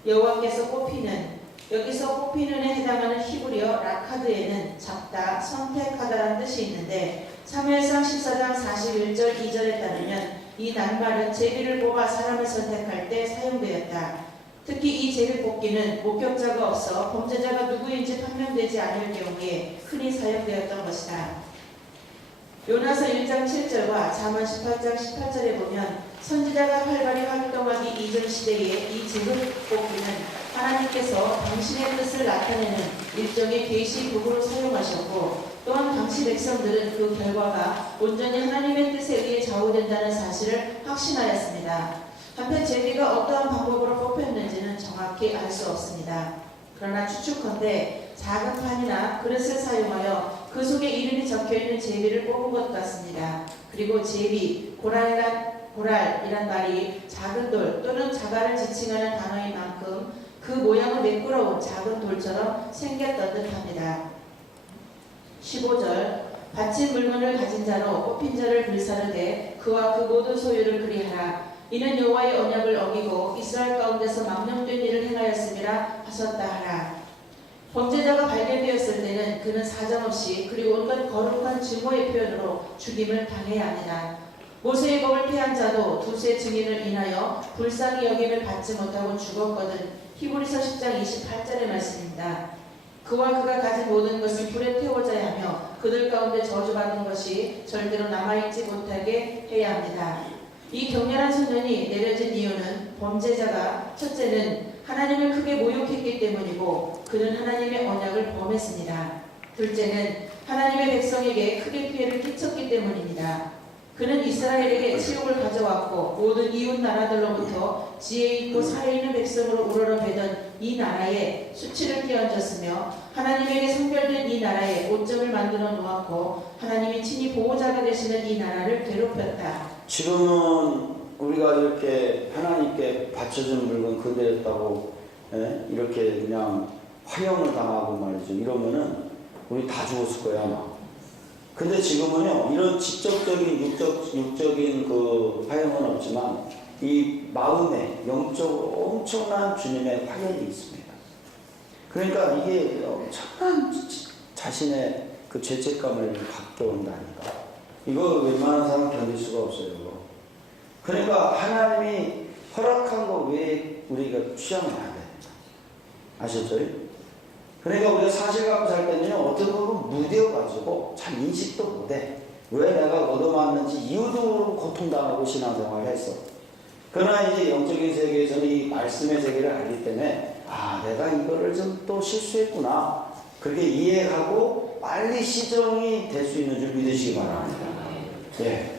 여호와께서 뽑히는, 여기서 뽑히는에 해당하는 히브리어 라카드에는 잡다, 선택하다라는 뜻이 있는데 사무엘상 14장 41절 2절에 따르면 이 낱말은 제비를 뽑아 사람을 선택할 때 사용되었다. 특히 이 제비 뽑기는 목격자가 없어 범죄자가 누구인지 판명되지 않을 경우에 흔히 사용되었던 것이다. 요나서 1장 7절과 잠언 18장 18절에 보면 선지자가 활발히 활동하기 이전 시대에 이 제비 뽑기는 하나님께서 당신의 뜻을 나타내는 일종의 계시국으로 사용하셨고 또한 당시 백성들은 그 결과가 온전히 하나님의 뜻에 의해 좌우된다는 사실을 확신하였습니다. 한편 제비가 어떠한 방법으로 뽑혔는지는 정확히 알 수 없습니다. 그러나 추측컨대 작은 판이나 그릇을 사용하여 그 속에 이름이 적혀있는 제비를 뽑은 것 같습니다. 그리고 제비, 고랄이란 말이 작은 돌 또는 자갈을 지칭하는 단어인 만큼 그 모양은 매끄러운 작은 돌처럼 생겼던 듯합니다. 15절 바친 물건을 가진 자로 뽑힌 자를 불사르되 그와 그 모든 소유를 그리하라. 이는 여호와의 언약을 어기고 이스라엘 가운데서 망령된 일을 행하였음이라 하셨다 하라. 범죄자가 발견되었을 때는 그는 사정없이 그리고 온갖 거룩한 증오의 표현으로 죽임을 당해야 합니다. 모세의 법을 폐한 자도 두세 증인을 인하여 불쌍히 여김을 받지 못하고 죽었거든. 히브리서 10장 28절의 말씀입니다. 그와 그가 가진 모든 것을 불에 태워져야 하며 그들 가운데 저주받은 것이 절대로 남아있지 못하게 해야 합니다. 이 격렬한 소년이 내려진 이유는 범죄자가 첫째는 하나님을 크게 모욕했기 때문이고 그는 하나님의 언약을 범했습니다. 둘째는 하나님의 백성에게 크게 피해를 끼쳤기 때문입니다. 그는 이스라엘에게 치욕을 가져왔고 모든 이웃 나라들로부터 지혜 있고 사회 있는 백성으로 우러러매던 이 나라에 수치를 끼얹었으며 하나님에게 성별된 이 나라에 오점을 만들어 놓았고 하나님이 친히 보호자가 되시는 이 나라를 괴롭혔다. 지금은 우리가 이렇게 하나님께 바쳐준 물건 그대였다고 이렇게 그냥 화형을 당하고 말이죠. 이러면은 우리 다 죽었을 거야 아마. 근데 지금은요 이런 직접적인 육적인 그 화형은 없지만 이 마음에 영적으로 엄청난 주님의 화형이 있습니다. 그러니까 이게 엄청난 자신의 그 죄책감을 갖게 온다니까. 이거 웬만한 사람은 견딜 수가 없어요. 그러니까 하나님이 허락한 거 외에 우리가 취하면 안 됩니다. 아셨죠? 그러니까 우리가 사실 갖고 살 때는요 어떤 부분 무뎌가지고 참 인식도 못해. 왜 내가 얻어맞는지 이유도 모르고 고통당하고 신앙생활을 했어. 그러나 이제 영적인 세계에서는 이 말씀의 세계를 알기 때문에 아 내가 이거를 좀 또 실수했구나 그렇게 이해하고 빨리 시정이 될 수 있는 줄 믿으시기 바랍니다. 예.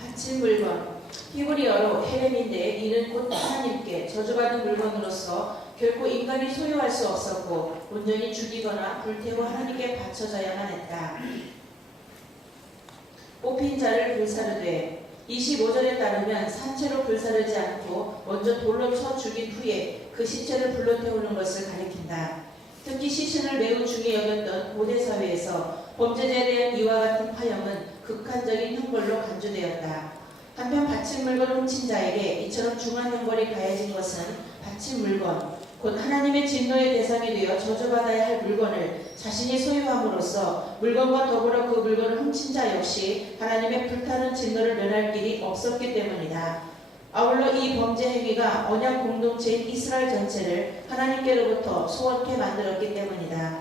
바친 물건 히브리어로 헤렘인데 이는 곧 하나님께 저주받은 물건으로서 결코 인간이 소유할 수 없었고 온전히 죽이거나 불태워 하나님께 바쳐져야만 했다. 뽑힌 자를 불사르되 25절에 따르면 산채로 불사르지 않고 먼저 돌로 쳐 죽인 후에 그 시체를 불러 태우는 것을 가리킨다. 특히 시신을 매우 중히 여겼던 고대 사회에서 범죄자에 대한 이와 같은 파형은 극한적인 형벌로 간주되었다. 한편 바친 물건을 훔친 자에게 이처럼 중한 형벌이 가해진 것은 바친 물건, 곧 하나님의 진노의 대상이 되어 저주받아야 할 물건을 자신이 소유함으로써 물건과 더불어 그 물건을 훔친 자 역시 하나님의 불타는 진노를 면할 길이 없었기 때문이다. 아울러 이 범죄 행위가 언약 공동체인 이스라엘 전체를 하나님께로부터 소원케 만들었기 때문이다.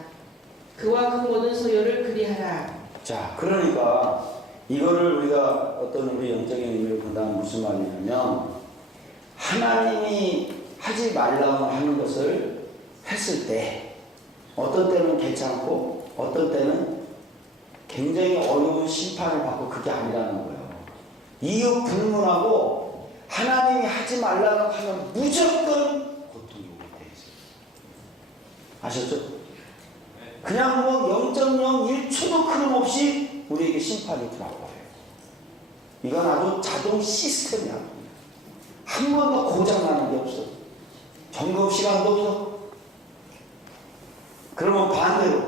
그와 그 모든 소유를 그리하라. 자, 그러니까 이거를 우리가 어떤 우리 영적인 의미로 본다면 무슨 말이냐면 하나님이 하지 말라고 하는 것을 했을 때 어떤 때는 괜찮고 어떤 때는 굉장히 어려운 심판을 받고 그게 아니라는 거예요. 이유 불문하고 하나님이 하지 말라고 하면 무조건 고통이 오게 돼 있어요. 아셨죠? 그냥 뭐 0.0 1초도 그름없이 우리에게 심판이 들어와요. 이건 아주 자동 시스템이야. 한 번도 고장나는 게 없어. 점검 시간도 없어. 그러면 반대로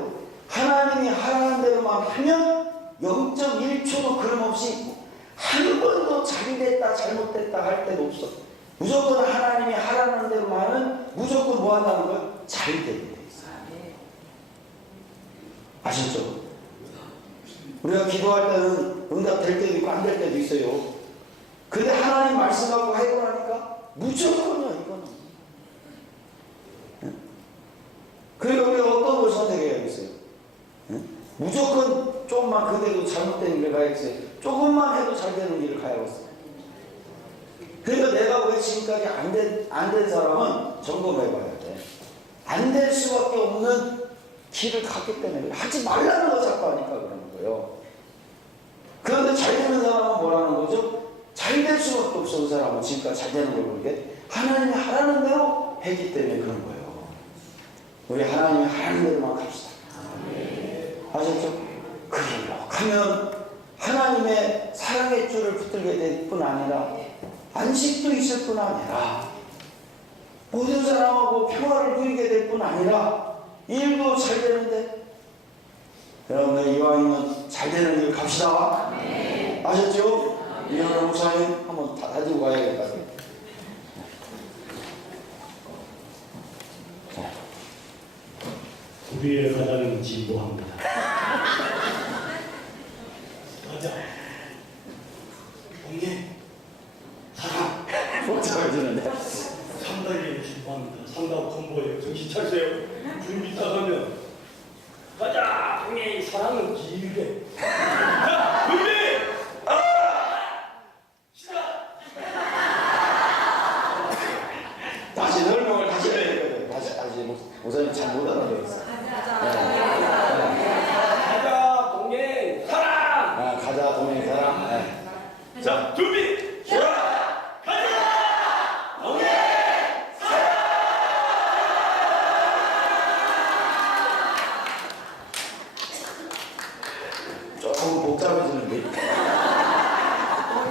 하나님이 하라는 대로만 하면 0.1초도 그름없이 한 번도 잘됐다 잘못됐다 할 때도 없어. 무조건 하나님이 하라는 대로만 하면 무조건 뭐 한다는 거예요? 잘 되게 돼 있어. 아셨죠? 우리가 기도할 때는 응답될 때도 있고 안 될 때도 있어요. 근데 하나님 말씀 갖고 하고 나니까 무조건이야 이거는. 그러니까 우리가 어떤 걸 선택해야겠어요? 무조건 조금만 그대로 잘못된 길을 가야겠어요? 조금만 해도 잘 되는 길을 가야겠어요? 그러니까 내가 왜 지금까지 안 된 사람은 점검해봐야 돼. 안 될 수밖에 없는 길을 갔기 때문에 하지 말라는 거 자꾸 하니까 그러는 거예요. 그런데 잘 되는 사람은 뭐라는 거죠? 잘 될 수밖에 없어. 그 사람은 지금까지 잘 되는 걸 모르게 하나님이 하라는 대로 했기 때문에 그런 거예요. 우리 하나님이 하라는 대로만 갑시다. 아셨죠? 그걸로 하면 하나님의 사랑의 줄을 붙들게 될 뿐 아니라 안식도 있을 뿐 아니라 모든 사람하고 평화를 누리게 될 뿐 아니라 일도 잘 되는데 여러분들 이왕이면 잘 되는 길 갑시다. 아셨죠? 이현우 목사님 한번 가지고 가야겠다. 우리의 가장은 진보합니다. 맞아. 형님, 사랑. 복잡해지는데. 상당히 진보합니다. 상당 콤보예요. 정신 차리세요. 준비 딱 하면 가자. 형님, 사랑은 길게. 자, 준비. 시작. 다시 설명을 다시 해야 되거든요. 다시 목사님 잘 못 알아들었어요. 가자, 동행, 사랑. 가자 동행 사랑. 네. 자, 준비. 시작. 가자. 동행. 조금 복잡해지는데.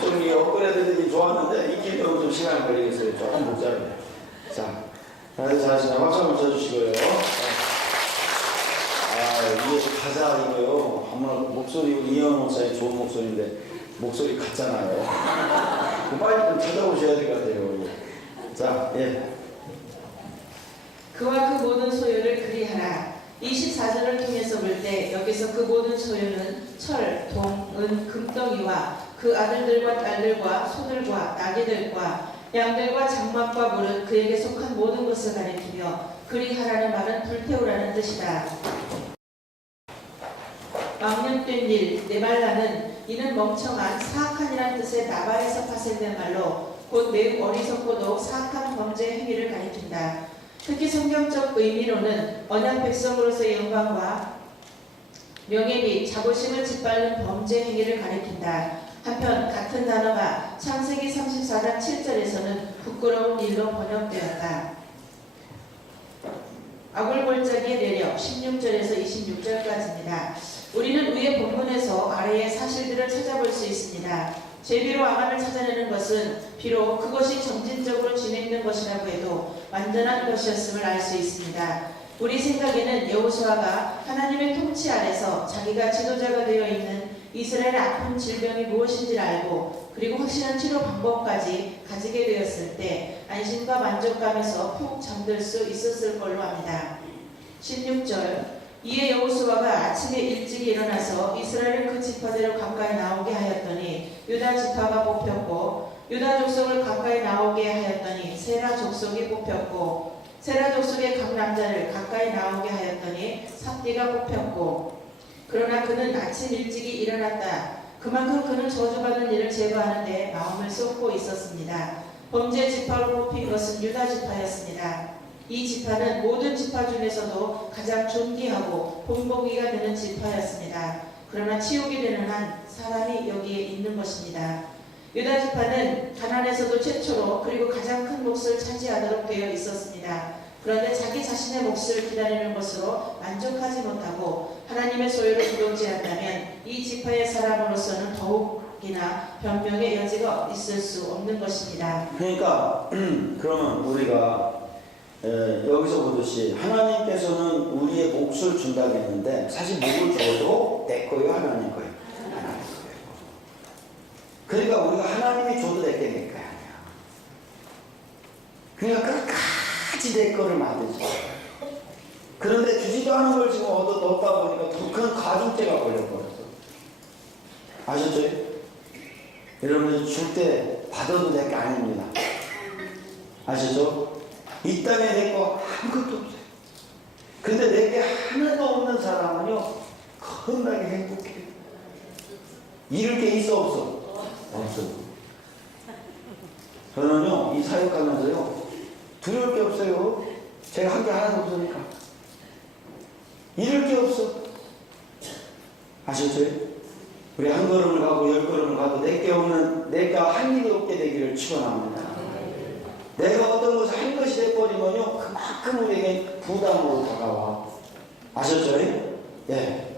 좀 이게 업그레이드 되기 좋았는데 익히려면 좀 시간이 걸리겠어요. 조금 복잡해요. 자, 다들 잘하시나요? 박수 한번 쳐주시고요. 이게 가자 이거요. 아무나 목소리 우리 이현 목사님 좋은 목소리인데 목소리 같잖아요. 빨리 좀 찾아오셔야 될 것 같아요. 자, 예. 그와 그 모든 소유를 그리하라. 24절을 통해서 볼 때 여기서 그 모든 소유는 철, 동, 은, 금덩이와 그 아들들과 딸들과 소들과 나귀들과 양들과 장막과 물은 그에게 속한 모든 것을 가리키며 그리하라는 말은 불태우라는 뜻이다. 망령된 일, 네발라는 이는 멍청한 사악한이라는 뜻의 나바에서 파생된 말로 곧 매우 어리석고도 사악한 범죄 행위를 가리킨다. 특히 성경적 의미로는 언약 백성으로서의 영광과 명예 및 자부심을 짓밟는 범죄 행위를 가리킨다. 한편 같은 단어가 창세기 34장 7절에서는 부끄러운 일로 번역되었다. 아굴골짜기의 내력 16절에서 26절까지입니다. 우리는 위의 본문에서 아래의 사실들을 찾아볼 수 있습니다. 제비로 아간을 찾아내는 것은 비록 그것이 점진적으로 진행된 것이라고 해도 완전한 것이었음을 알 수 있습니다. 우리 생각에는 여호수아가 하나님의 통치 아래서 자기가 지도자가 되어 있는 이스라엘의 아픈 질병이 무엇인지를 알고 그리고 확실한 치료 방법까지 가지게 되었을 때 안심과 만족감에서 푹 잠들 수 있었을 걸로 합니다. 16절 이에 여호수아가 아침에 일찍 일어나서 이스라엘을 그 지파대로 가까이 나오게 하였더니 유다 지파가 뽑혔고 유다 족속을 가까이 나오게 하였더니 세라 족속이 뽑혔고 세라 족속의 각 남자를 가까이 나오게 하였더니 삽디가 뽑혔고 그러나 그는 아침 일찍이 일어났다. 그만큼 그는 저주받은 일을 제거하는데 마음을 쏟고 있었습니다. 범죄 지파로 뽑힌 것은 유다 지파였습니다. 이 지파는 모든 지파 중에서도 가장 존귀하고 본보기가 되는 지파였습니다. 그러나 치우게 되는 한 사람이 여기에 있는 것입니다. 유다 지파는 가나안에서도 최초로 그리고 가장 큰 몫을 차지하도록 되어 있었습니다. 그런데 자기 자신의 몫을 기다리는 것으로 만족하지 못하고 하나님의 소유를 부정지한다면 이 지파의 사람으로서는 더욱이나 변명의 여지가 있을 수 없는 것입니다. 그러니까 그러면 우리가 여기서 보듯이 하나님께서는 우리의 몫을 준다고 했는데 사실 몫을 줘도 내 거예요, 하나님 거예요? 하나님 거예요. 그러니까 우리가 하나님이 줘도 내 거야. 그러니까 끝까지 내 거를 만들지. 그런데 주지도 않은 걸 지금 넣다 보니까 더 큰 가중죄가 걸려버렸어. 아셨죠? 여러분 줄 때 받아도 내 게 아닙니다. 아시죠? 이 땅에 내 거 아무것도 없어요. 근데 내게 하나도 없는 사람은요 겁나게 행복해요. 잃을 게 있어 없어? 없어요. 저는요 이 사역하면서요 두려울 게 없어요. 제가 한 게 하나도 없으니까 잃을 게 없어. 아셨죠? 우리 한 걸음을 가고 10걸음을 가도 내게 없는 내가 한 일이 없게 되기를 축원합니다. 내가 어떤 것을 한 것이 돼버리면요 그만큼 우리에게 부담으로 다가와. 아셨죠? 예.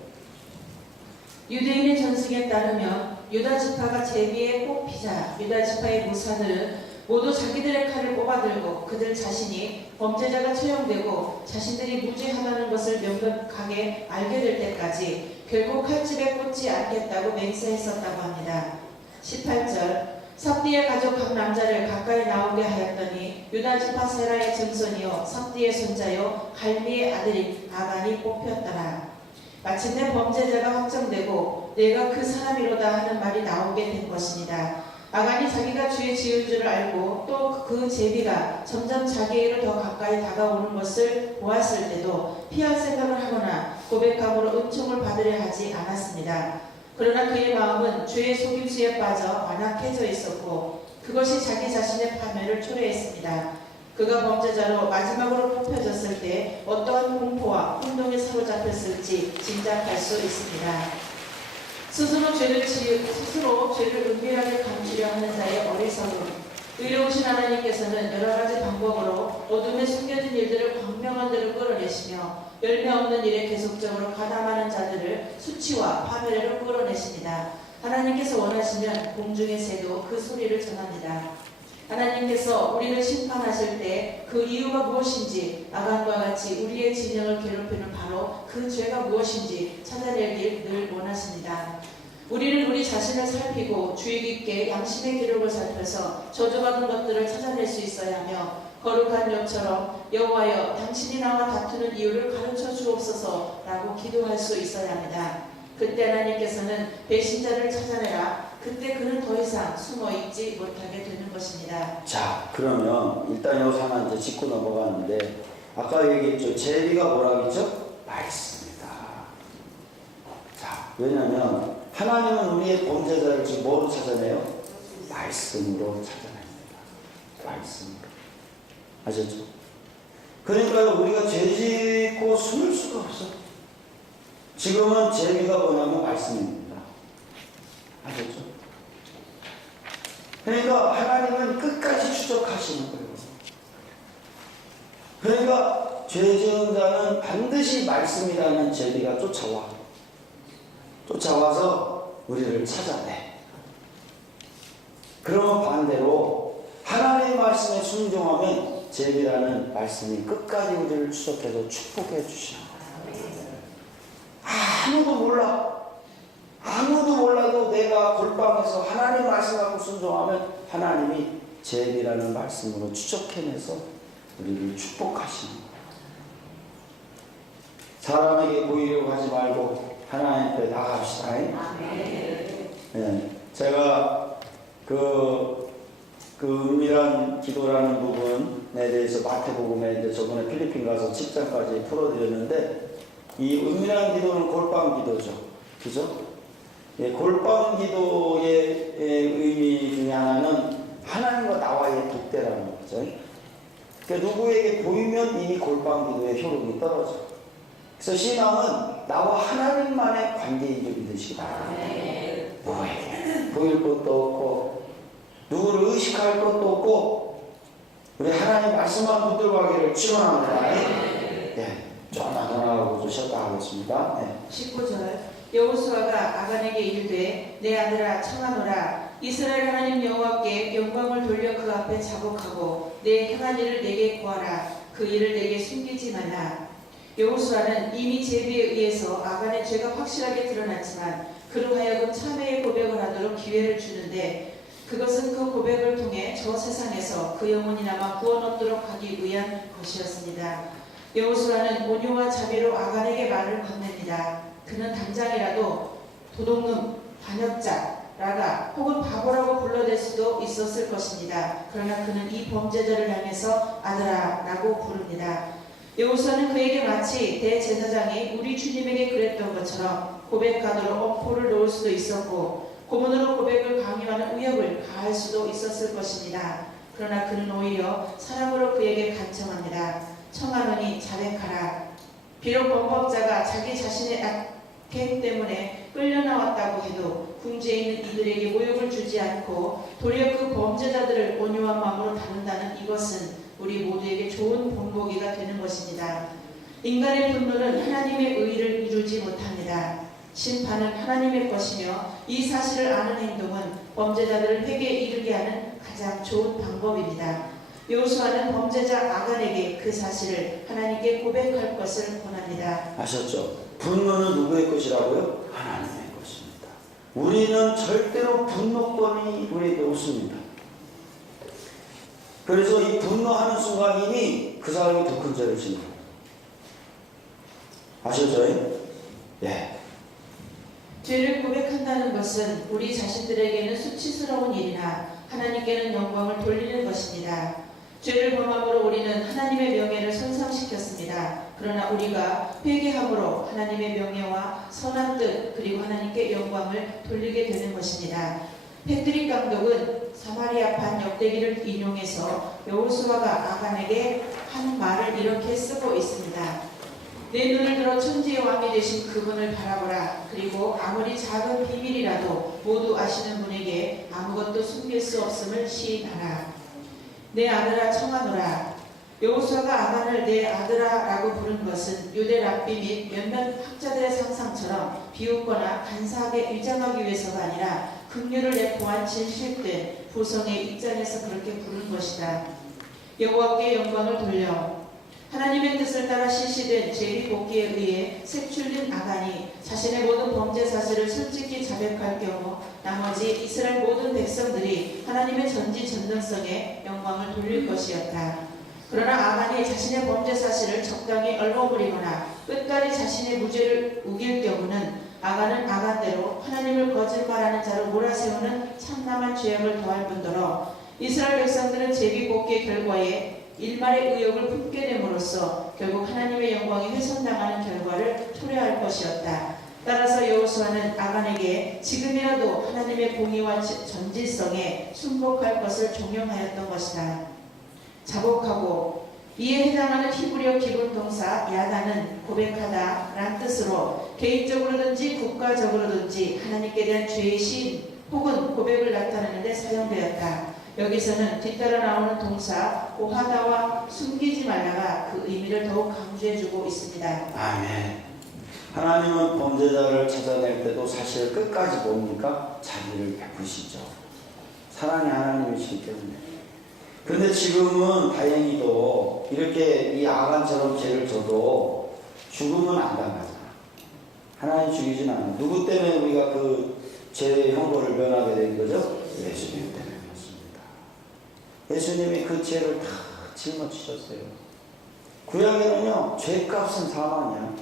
유대인의 전승에 따르면 유다 지파가 제비에 뽑히자 유다 지파의 무사들은 모두 자기들의 칼을 뽑아들고 그들 자신이 범죄자가 처형되고 자신들이 무죄하다는 것을 명백하게 알게 될 때까지 결국 칼집에 꽂지 않겠다고 맹세했었다고 합니다. 18절 삽디의 가족 각 남자를 가까이 나오게 하였더니 유다 지파 세라의 증손이요 삽디의 손자요 갈미의 아들인 아간이 뽑혔더라. 마침내 범죄자가 확정되고 내가 그 사람이로다 하는 말이 나오게 된 것입니다. 아간이 자기가 죄 지은 줄을 알고 또 그 제비가 점점 자기에게로 더 가까이 다가오는 것을 보았을 때도 피할 생각을 하거나 고백함으로 은총을 받으려 하지 않았습니다. 그러나 그의 마음은 죄의 속임수에 빠져 완악해져 있었고 그것이 자기 자신의 파멸을 초래했습니다. 그가 범죄자로 마지막으로 뽑혀졌을 때 어떠한 공포와 혼동에 사로잡혔을지 짐작할 수 있습니다. 스스로 죄를 은밀하게 감추려 하는 자의 어리석음. 의로우신 하나님께서는 여러 가지 방법으로 어둠에 숨겨진 일들을 광명한 대로 끌어내시며 열매 없는 일에 계속적으로 가담하는 자들을 수치와 파멸로 끌어내십니다. 하나님께서 원하시면 공중의 새도 그 소리를 전합니다. 하나님께서 우리를 심판하실 때 그 이유가 무엇인지 아간과 같이 우리의 진영을 괴롭히는 바로 그 죄가 무엇인지 찾아내길 늘 원하십니다. 우리는 우리 자신을 살피고 주의 깊게 양심의 기록을 살펴서 저주받은 것들을 찾아낼 수 있어야 하며 거룩한 욥처럼 여호와여 당신이 나와 다투는 이유를 가르쳐 주옵소서라고 기도할 수 있어야 합니다. 그때 하나님께서는 배신자를 찾아내라. 그때 그는 더 이상 숨어 있지 못하게 되는 것입니다. 자, 그러면 일단 여기서 하나 이제 짚고 넘어가는데 아까 얘기했죠. 제비가 뭐라고 했죠? 말씀이다. 자, 왜냐하면 하나님은 우리의 범죄자를 지금 뭐로 찾아내요? 말씀으로 찾아냅니다. 말씀으로. 아셨죠? 그러니까 우리가 죄 짓고 숨을 수가 없어. 지금은 제비가 뭐냐면 말씀입니다. 아셨죠? 그러니까 하나님은 끝까지 추적하시는 거예요. 그러니까 죄 지은 자는 반드시 말씀이라는 제비가 쫓아와서 우리를 찾아내. 그러면 반대로 하나님의 말씀에 순종하면 제비라는 말씀이 끝까지 우리를 추적해서 축복해 주시는 거예요. 아무도 몰라. 아무도 몰라도 내가 골방에서 하나님 말씀 갖고 순종하면 하나님이 제비라는 말씀으로 추적해내서 우리를 축복하시는 거예요. 사람에게 보이려고 하지 말고 하나님 앞에 나갑시다. 네. 제가 그 은밀한 기도라는 부분에 대해서 마태복음에 이제 저번에 필리핀 가서 10장까지 풀어드렸는데, 이 은밀한 기도는 골방 기도죠. 그죠? 예, 골방 기도의 의미 중에 하나는 하나님과 나와의 독대라는 거죠. 그러니까 누구에게 보이면 이미 골방 기도의 효력이 떨어져. 그래서 신앙은 나와 하나님만의 관계인 줄 믿으시기 바랍니다. 누구에게 보일 것도 없고 누구를 의식할 것도 없고 우리 하나님 말씀만 붙들고 축원합니다. 네, 조금만 더 나가고 쉬었다 하겠습니다. 네. 19절 여호수아가 아간에게 이르되 내 아들아 청하노라. 이스라엘 하나님 여호와께 영광을 돌려 그 앞에 자복하고 내 행한 일을 내게 구하라. 그 일을 내게 숨기지 말라. 여호수아는 이미 제비에 의해서 아간의 죄가 확실하게 드러났지만 그로 하여금 참회의 고백을 하도록 기회를 주는데, 그것은 그 고백을 통해 저 세상에서 그 영혼이 남아 구원 얻도록 하기 위한 것이었습니다. 여호수아는 온유와 자비로 아간에게 말을 건넵니다. 그는 당장이라도 도둑놈, 반역자, 라가 혹은 바보라고 불러댈 수도 있었을 것입니다. 그러나 그는 이 범죄자를 향해서 아들아 라고 부릅니다. 여호수아는 그에게 마치 대제사장이 우리 주님에게 그랬던 것처럼 고백하도록 엄포를 놓을 수도 있었고 고문으로 고백을 강요하는 위협을 가할 수도 있었을 것입니다. 그러나 그는 오히려 사랑으로 그에게 간청합니다. 청하노니 자백하라. 비록 범법자가 자기 자신의 악행 때문에 끌려나왔다고 해도 궁지에 있는 이들에게 모욕을 주지 않고 도리어 그 범죄자들을 온유한 마음으로 다룬다는 이것은 우리 모두에게 좋은 본보기가 되는 것입니다. 인간의 분노는 하나님의 의를 이루지 못합니다. 심판은 하나님의 것이며 이 사실을 아는 행동은 범죄자들을 회개에 이르게 하는 가장 좋은 방법입니다. 여호수아는 범죄자 아간에게 그 사실을 하나님께 고백할 것을 권합니다. 아셨죠? 분노는 누구의 것이라고요? 하나님의 것입니다. 우리는 절대로 분노권이 우리에게 없습니다. 그래서 이 분노하는 순간 이미 그 사람이 더 큰 죄를 짓는 거예요. 아셨죠? 예. 죄를 고백한다는 것은 우리 자신들에게는 수치스러운 일이나 하나님께는 영광을 돌리는 것입니다. 죄를 범함으로 우리는 하나님의 명예를 손상시켰습니다. 그러나 우리가 회개함으로 하나님의 명예와 선한 뜻 그리고 하나님께 영광을 돌리게 되는 것입니다. 패트릭 감독은 사마리아판 역대기를 인용해서 여호수아가 아간에게 한 말을 이렇게 쓰고 있습니다. 내 눈을 들어 천지의 왕이 되신 그분을 바라보라. 그리고 아무리 작은 비밀이라도 모두 아시는 분에게 아무것도 숨길 수 없음을 시인하라. 내 아들아 청하노라. 여호수아가 아간을 내 아들아라고 부른 것은 유대 랍비 및 몇몇 학자들의 상상처럼 비웃거나 간사하게 위장하기 위해서가 아니라 긍휼을 내포한 진실된 부성의 입장에서 그렇게 부른 것이다. 여호와께 영광을 돌려 하나님의 뜻을 따라 실시된 제비 복귀에 의해 색출된 아간이 자신의 모든 범죄 사실을 솔직히 자백할 경우 나머지 이스라엘 모든 백성들이 하나님의 전지전능성에 영광을 돌릴 것이었다. 그러나 아간이 자신의 범죄 사실을 적당히 얼버무리거나 끝까지 자신의 무죄를 우길 경우는 아간은 아간대로 하나님을 거짓말하는 자로 몰아세우는 참남한 죄악을 더할 뿐더러 이스라엘 백성들은 제비 복귀의 결과에 일말의 의욕을 품게 됨으로써 결국 하나님의 영광이 훼손당하는 결과를 초래할 것이었다. 따라서 여호수아는 아간에게 지금이라도 하나님의 공의와 전지성에 순복할 것을 종용하였던 것이다. 자복하고 이에 해당하는 히브리어 기본 동사 야다는 고백하다 란 뜻으로 개인적으로든지 국가적으로든지 하나님께 대한 죄의 시인 혹은 고백을 나타내는 데 사용되었다. 여기서는 뒤따라 나오는 동사 고하다와 숨기지 말라가 그 의미를 더욱 강조해주고 있습니다. 아멘. 하나님은 범죄자를 찾아낼 때도 사실 끝까지 뭡니까? 자비를 베푸시죠. 사랑의 하나님이시기 때문에. 근데 지금은 다행히도 이렇게 이 아간처럼 죄를 져도 죽음은 안 당하잖아. 하나님 죽이진 않아. 누구 때문에 우리가 그 죄의 형벌을 면하게 된 거죠? 예수님 때문이었습니다. 예수님이 그 죄를 다 짊어지셨어요. 구약에는요, 죄값은 사망이야.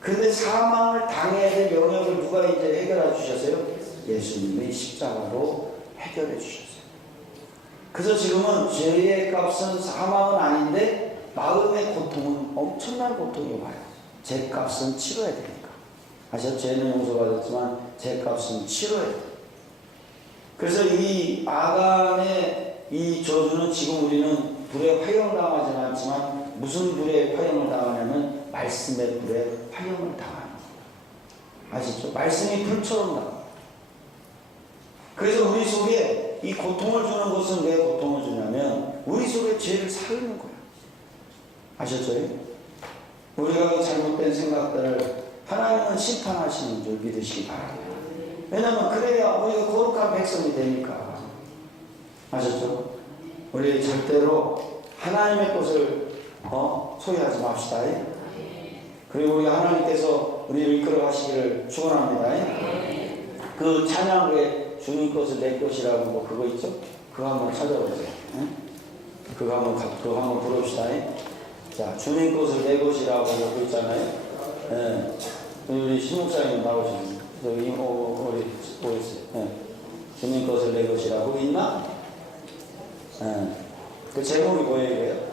근데 사망을 당해야 될 영역을 누가 이제 해결해 주셨어요? 예수님이 십자가로 해결해 주셨어요. 그래서 지금은 죄의 값은 사망은 아닌데 마음의 고통은 엄청난 고통이 와요. 죄값은 치러야 되니까. 아셨죠? 죄는 용서받았지만 죄값은 치러야 돼요. 그래서 이 아간의 이 저주는 지금 우리는 불에 화형당하지는 않지만 무슨 불에 화형을 당하냐면 말씀의 불에 화형을 당하는 거예요. 아시죠? 말씀이 불처럼 당합니다. 그래서 우리 속에 이 고통을 주는 것은 왜 고통을 주냐면 우리 속에 죄를 살리는 거예요. 아셨죠? 우리가 잘못된 생각들을 하나님은 심판하시는 줄 믿으시기 바랍니다. 왜냐하면 그래야 우리가 거룩한 백성이 되니까. 아셨죠? 우리 절대로 하나님의 것을 소유하지 맙시다. 그리고 우리 하나님께서 우리를 이끌어 가시기를 축원합니다. 그 찬양에 주님 것을 내 것이라고 뭐 그거 있죠? 그거 한번 찾아보세요. 그거 한번 부릅시다. 자, 주님 것을 내 것이라고 그거 있잖아요. 우리 신목사님 나오셨는데 우리 보였어요. 주님 것을 내 것이라고 있나? 그 제목이 뭐예요?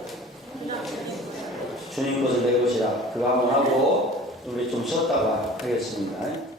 주님 것을 내 것이라. 그거 한번 하고 우리 좀 쉬었다가 하겠습니다.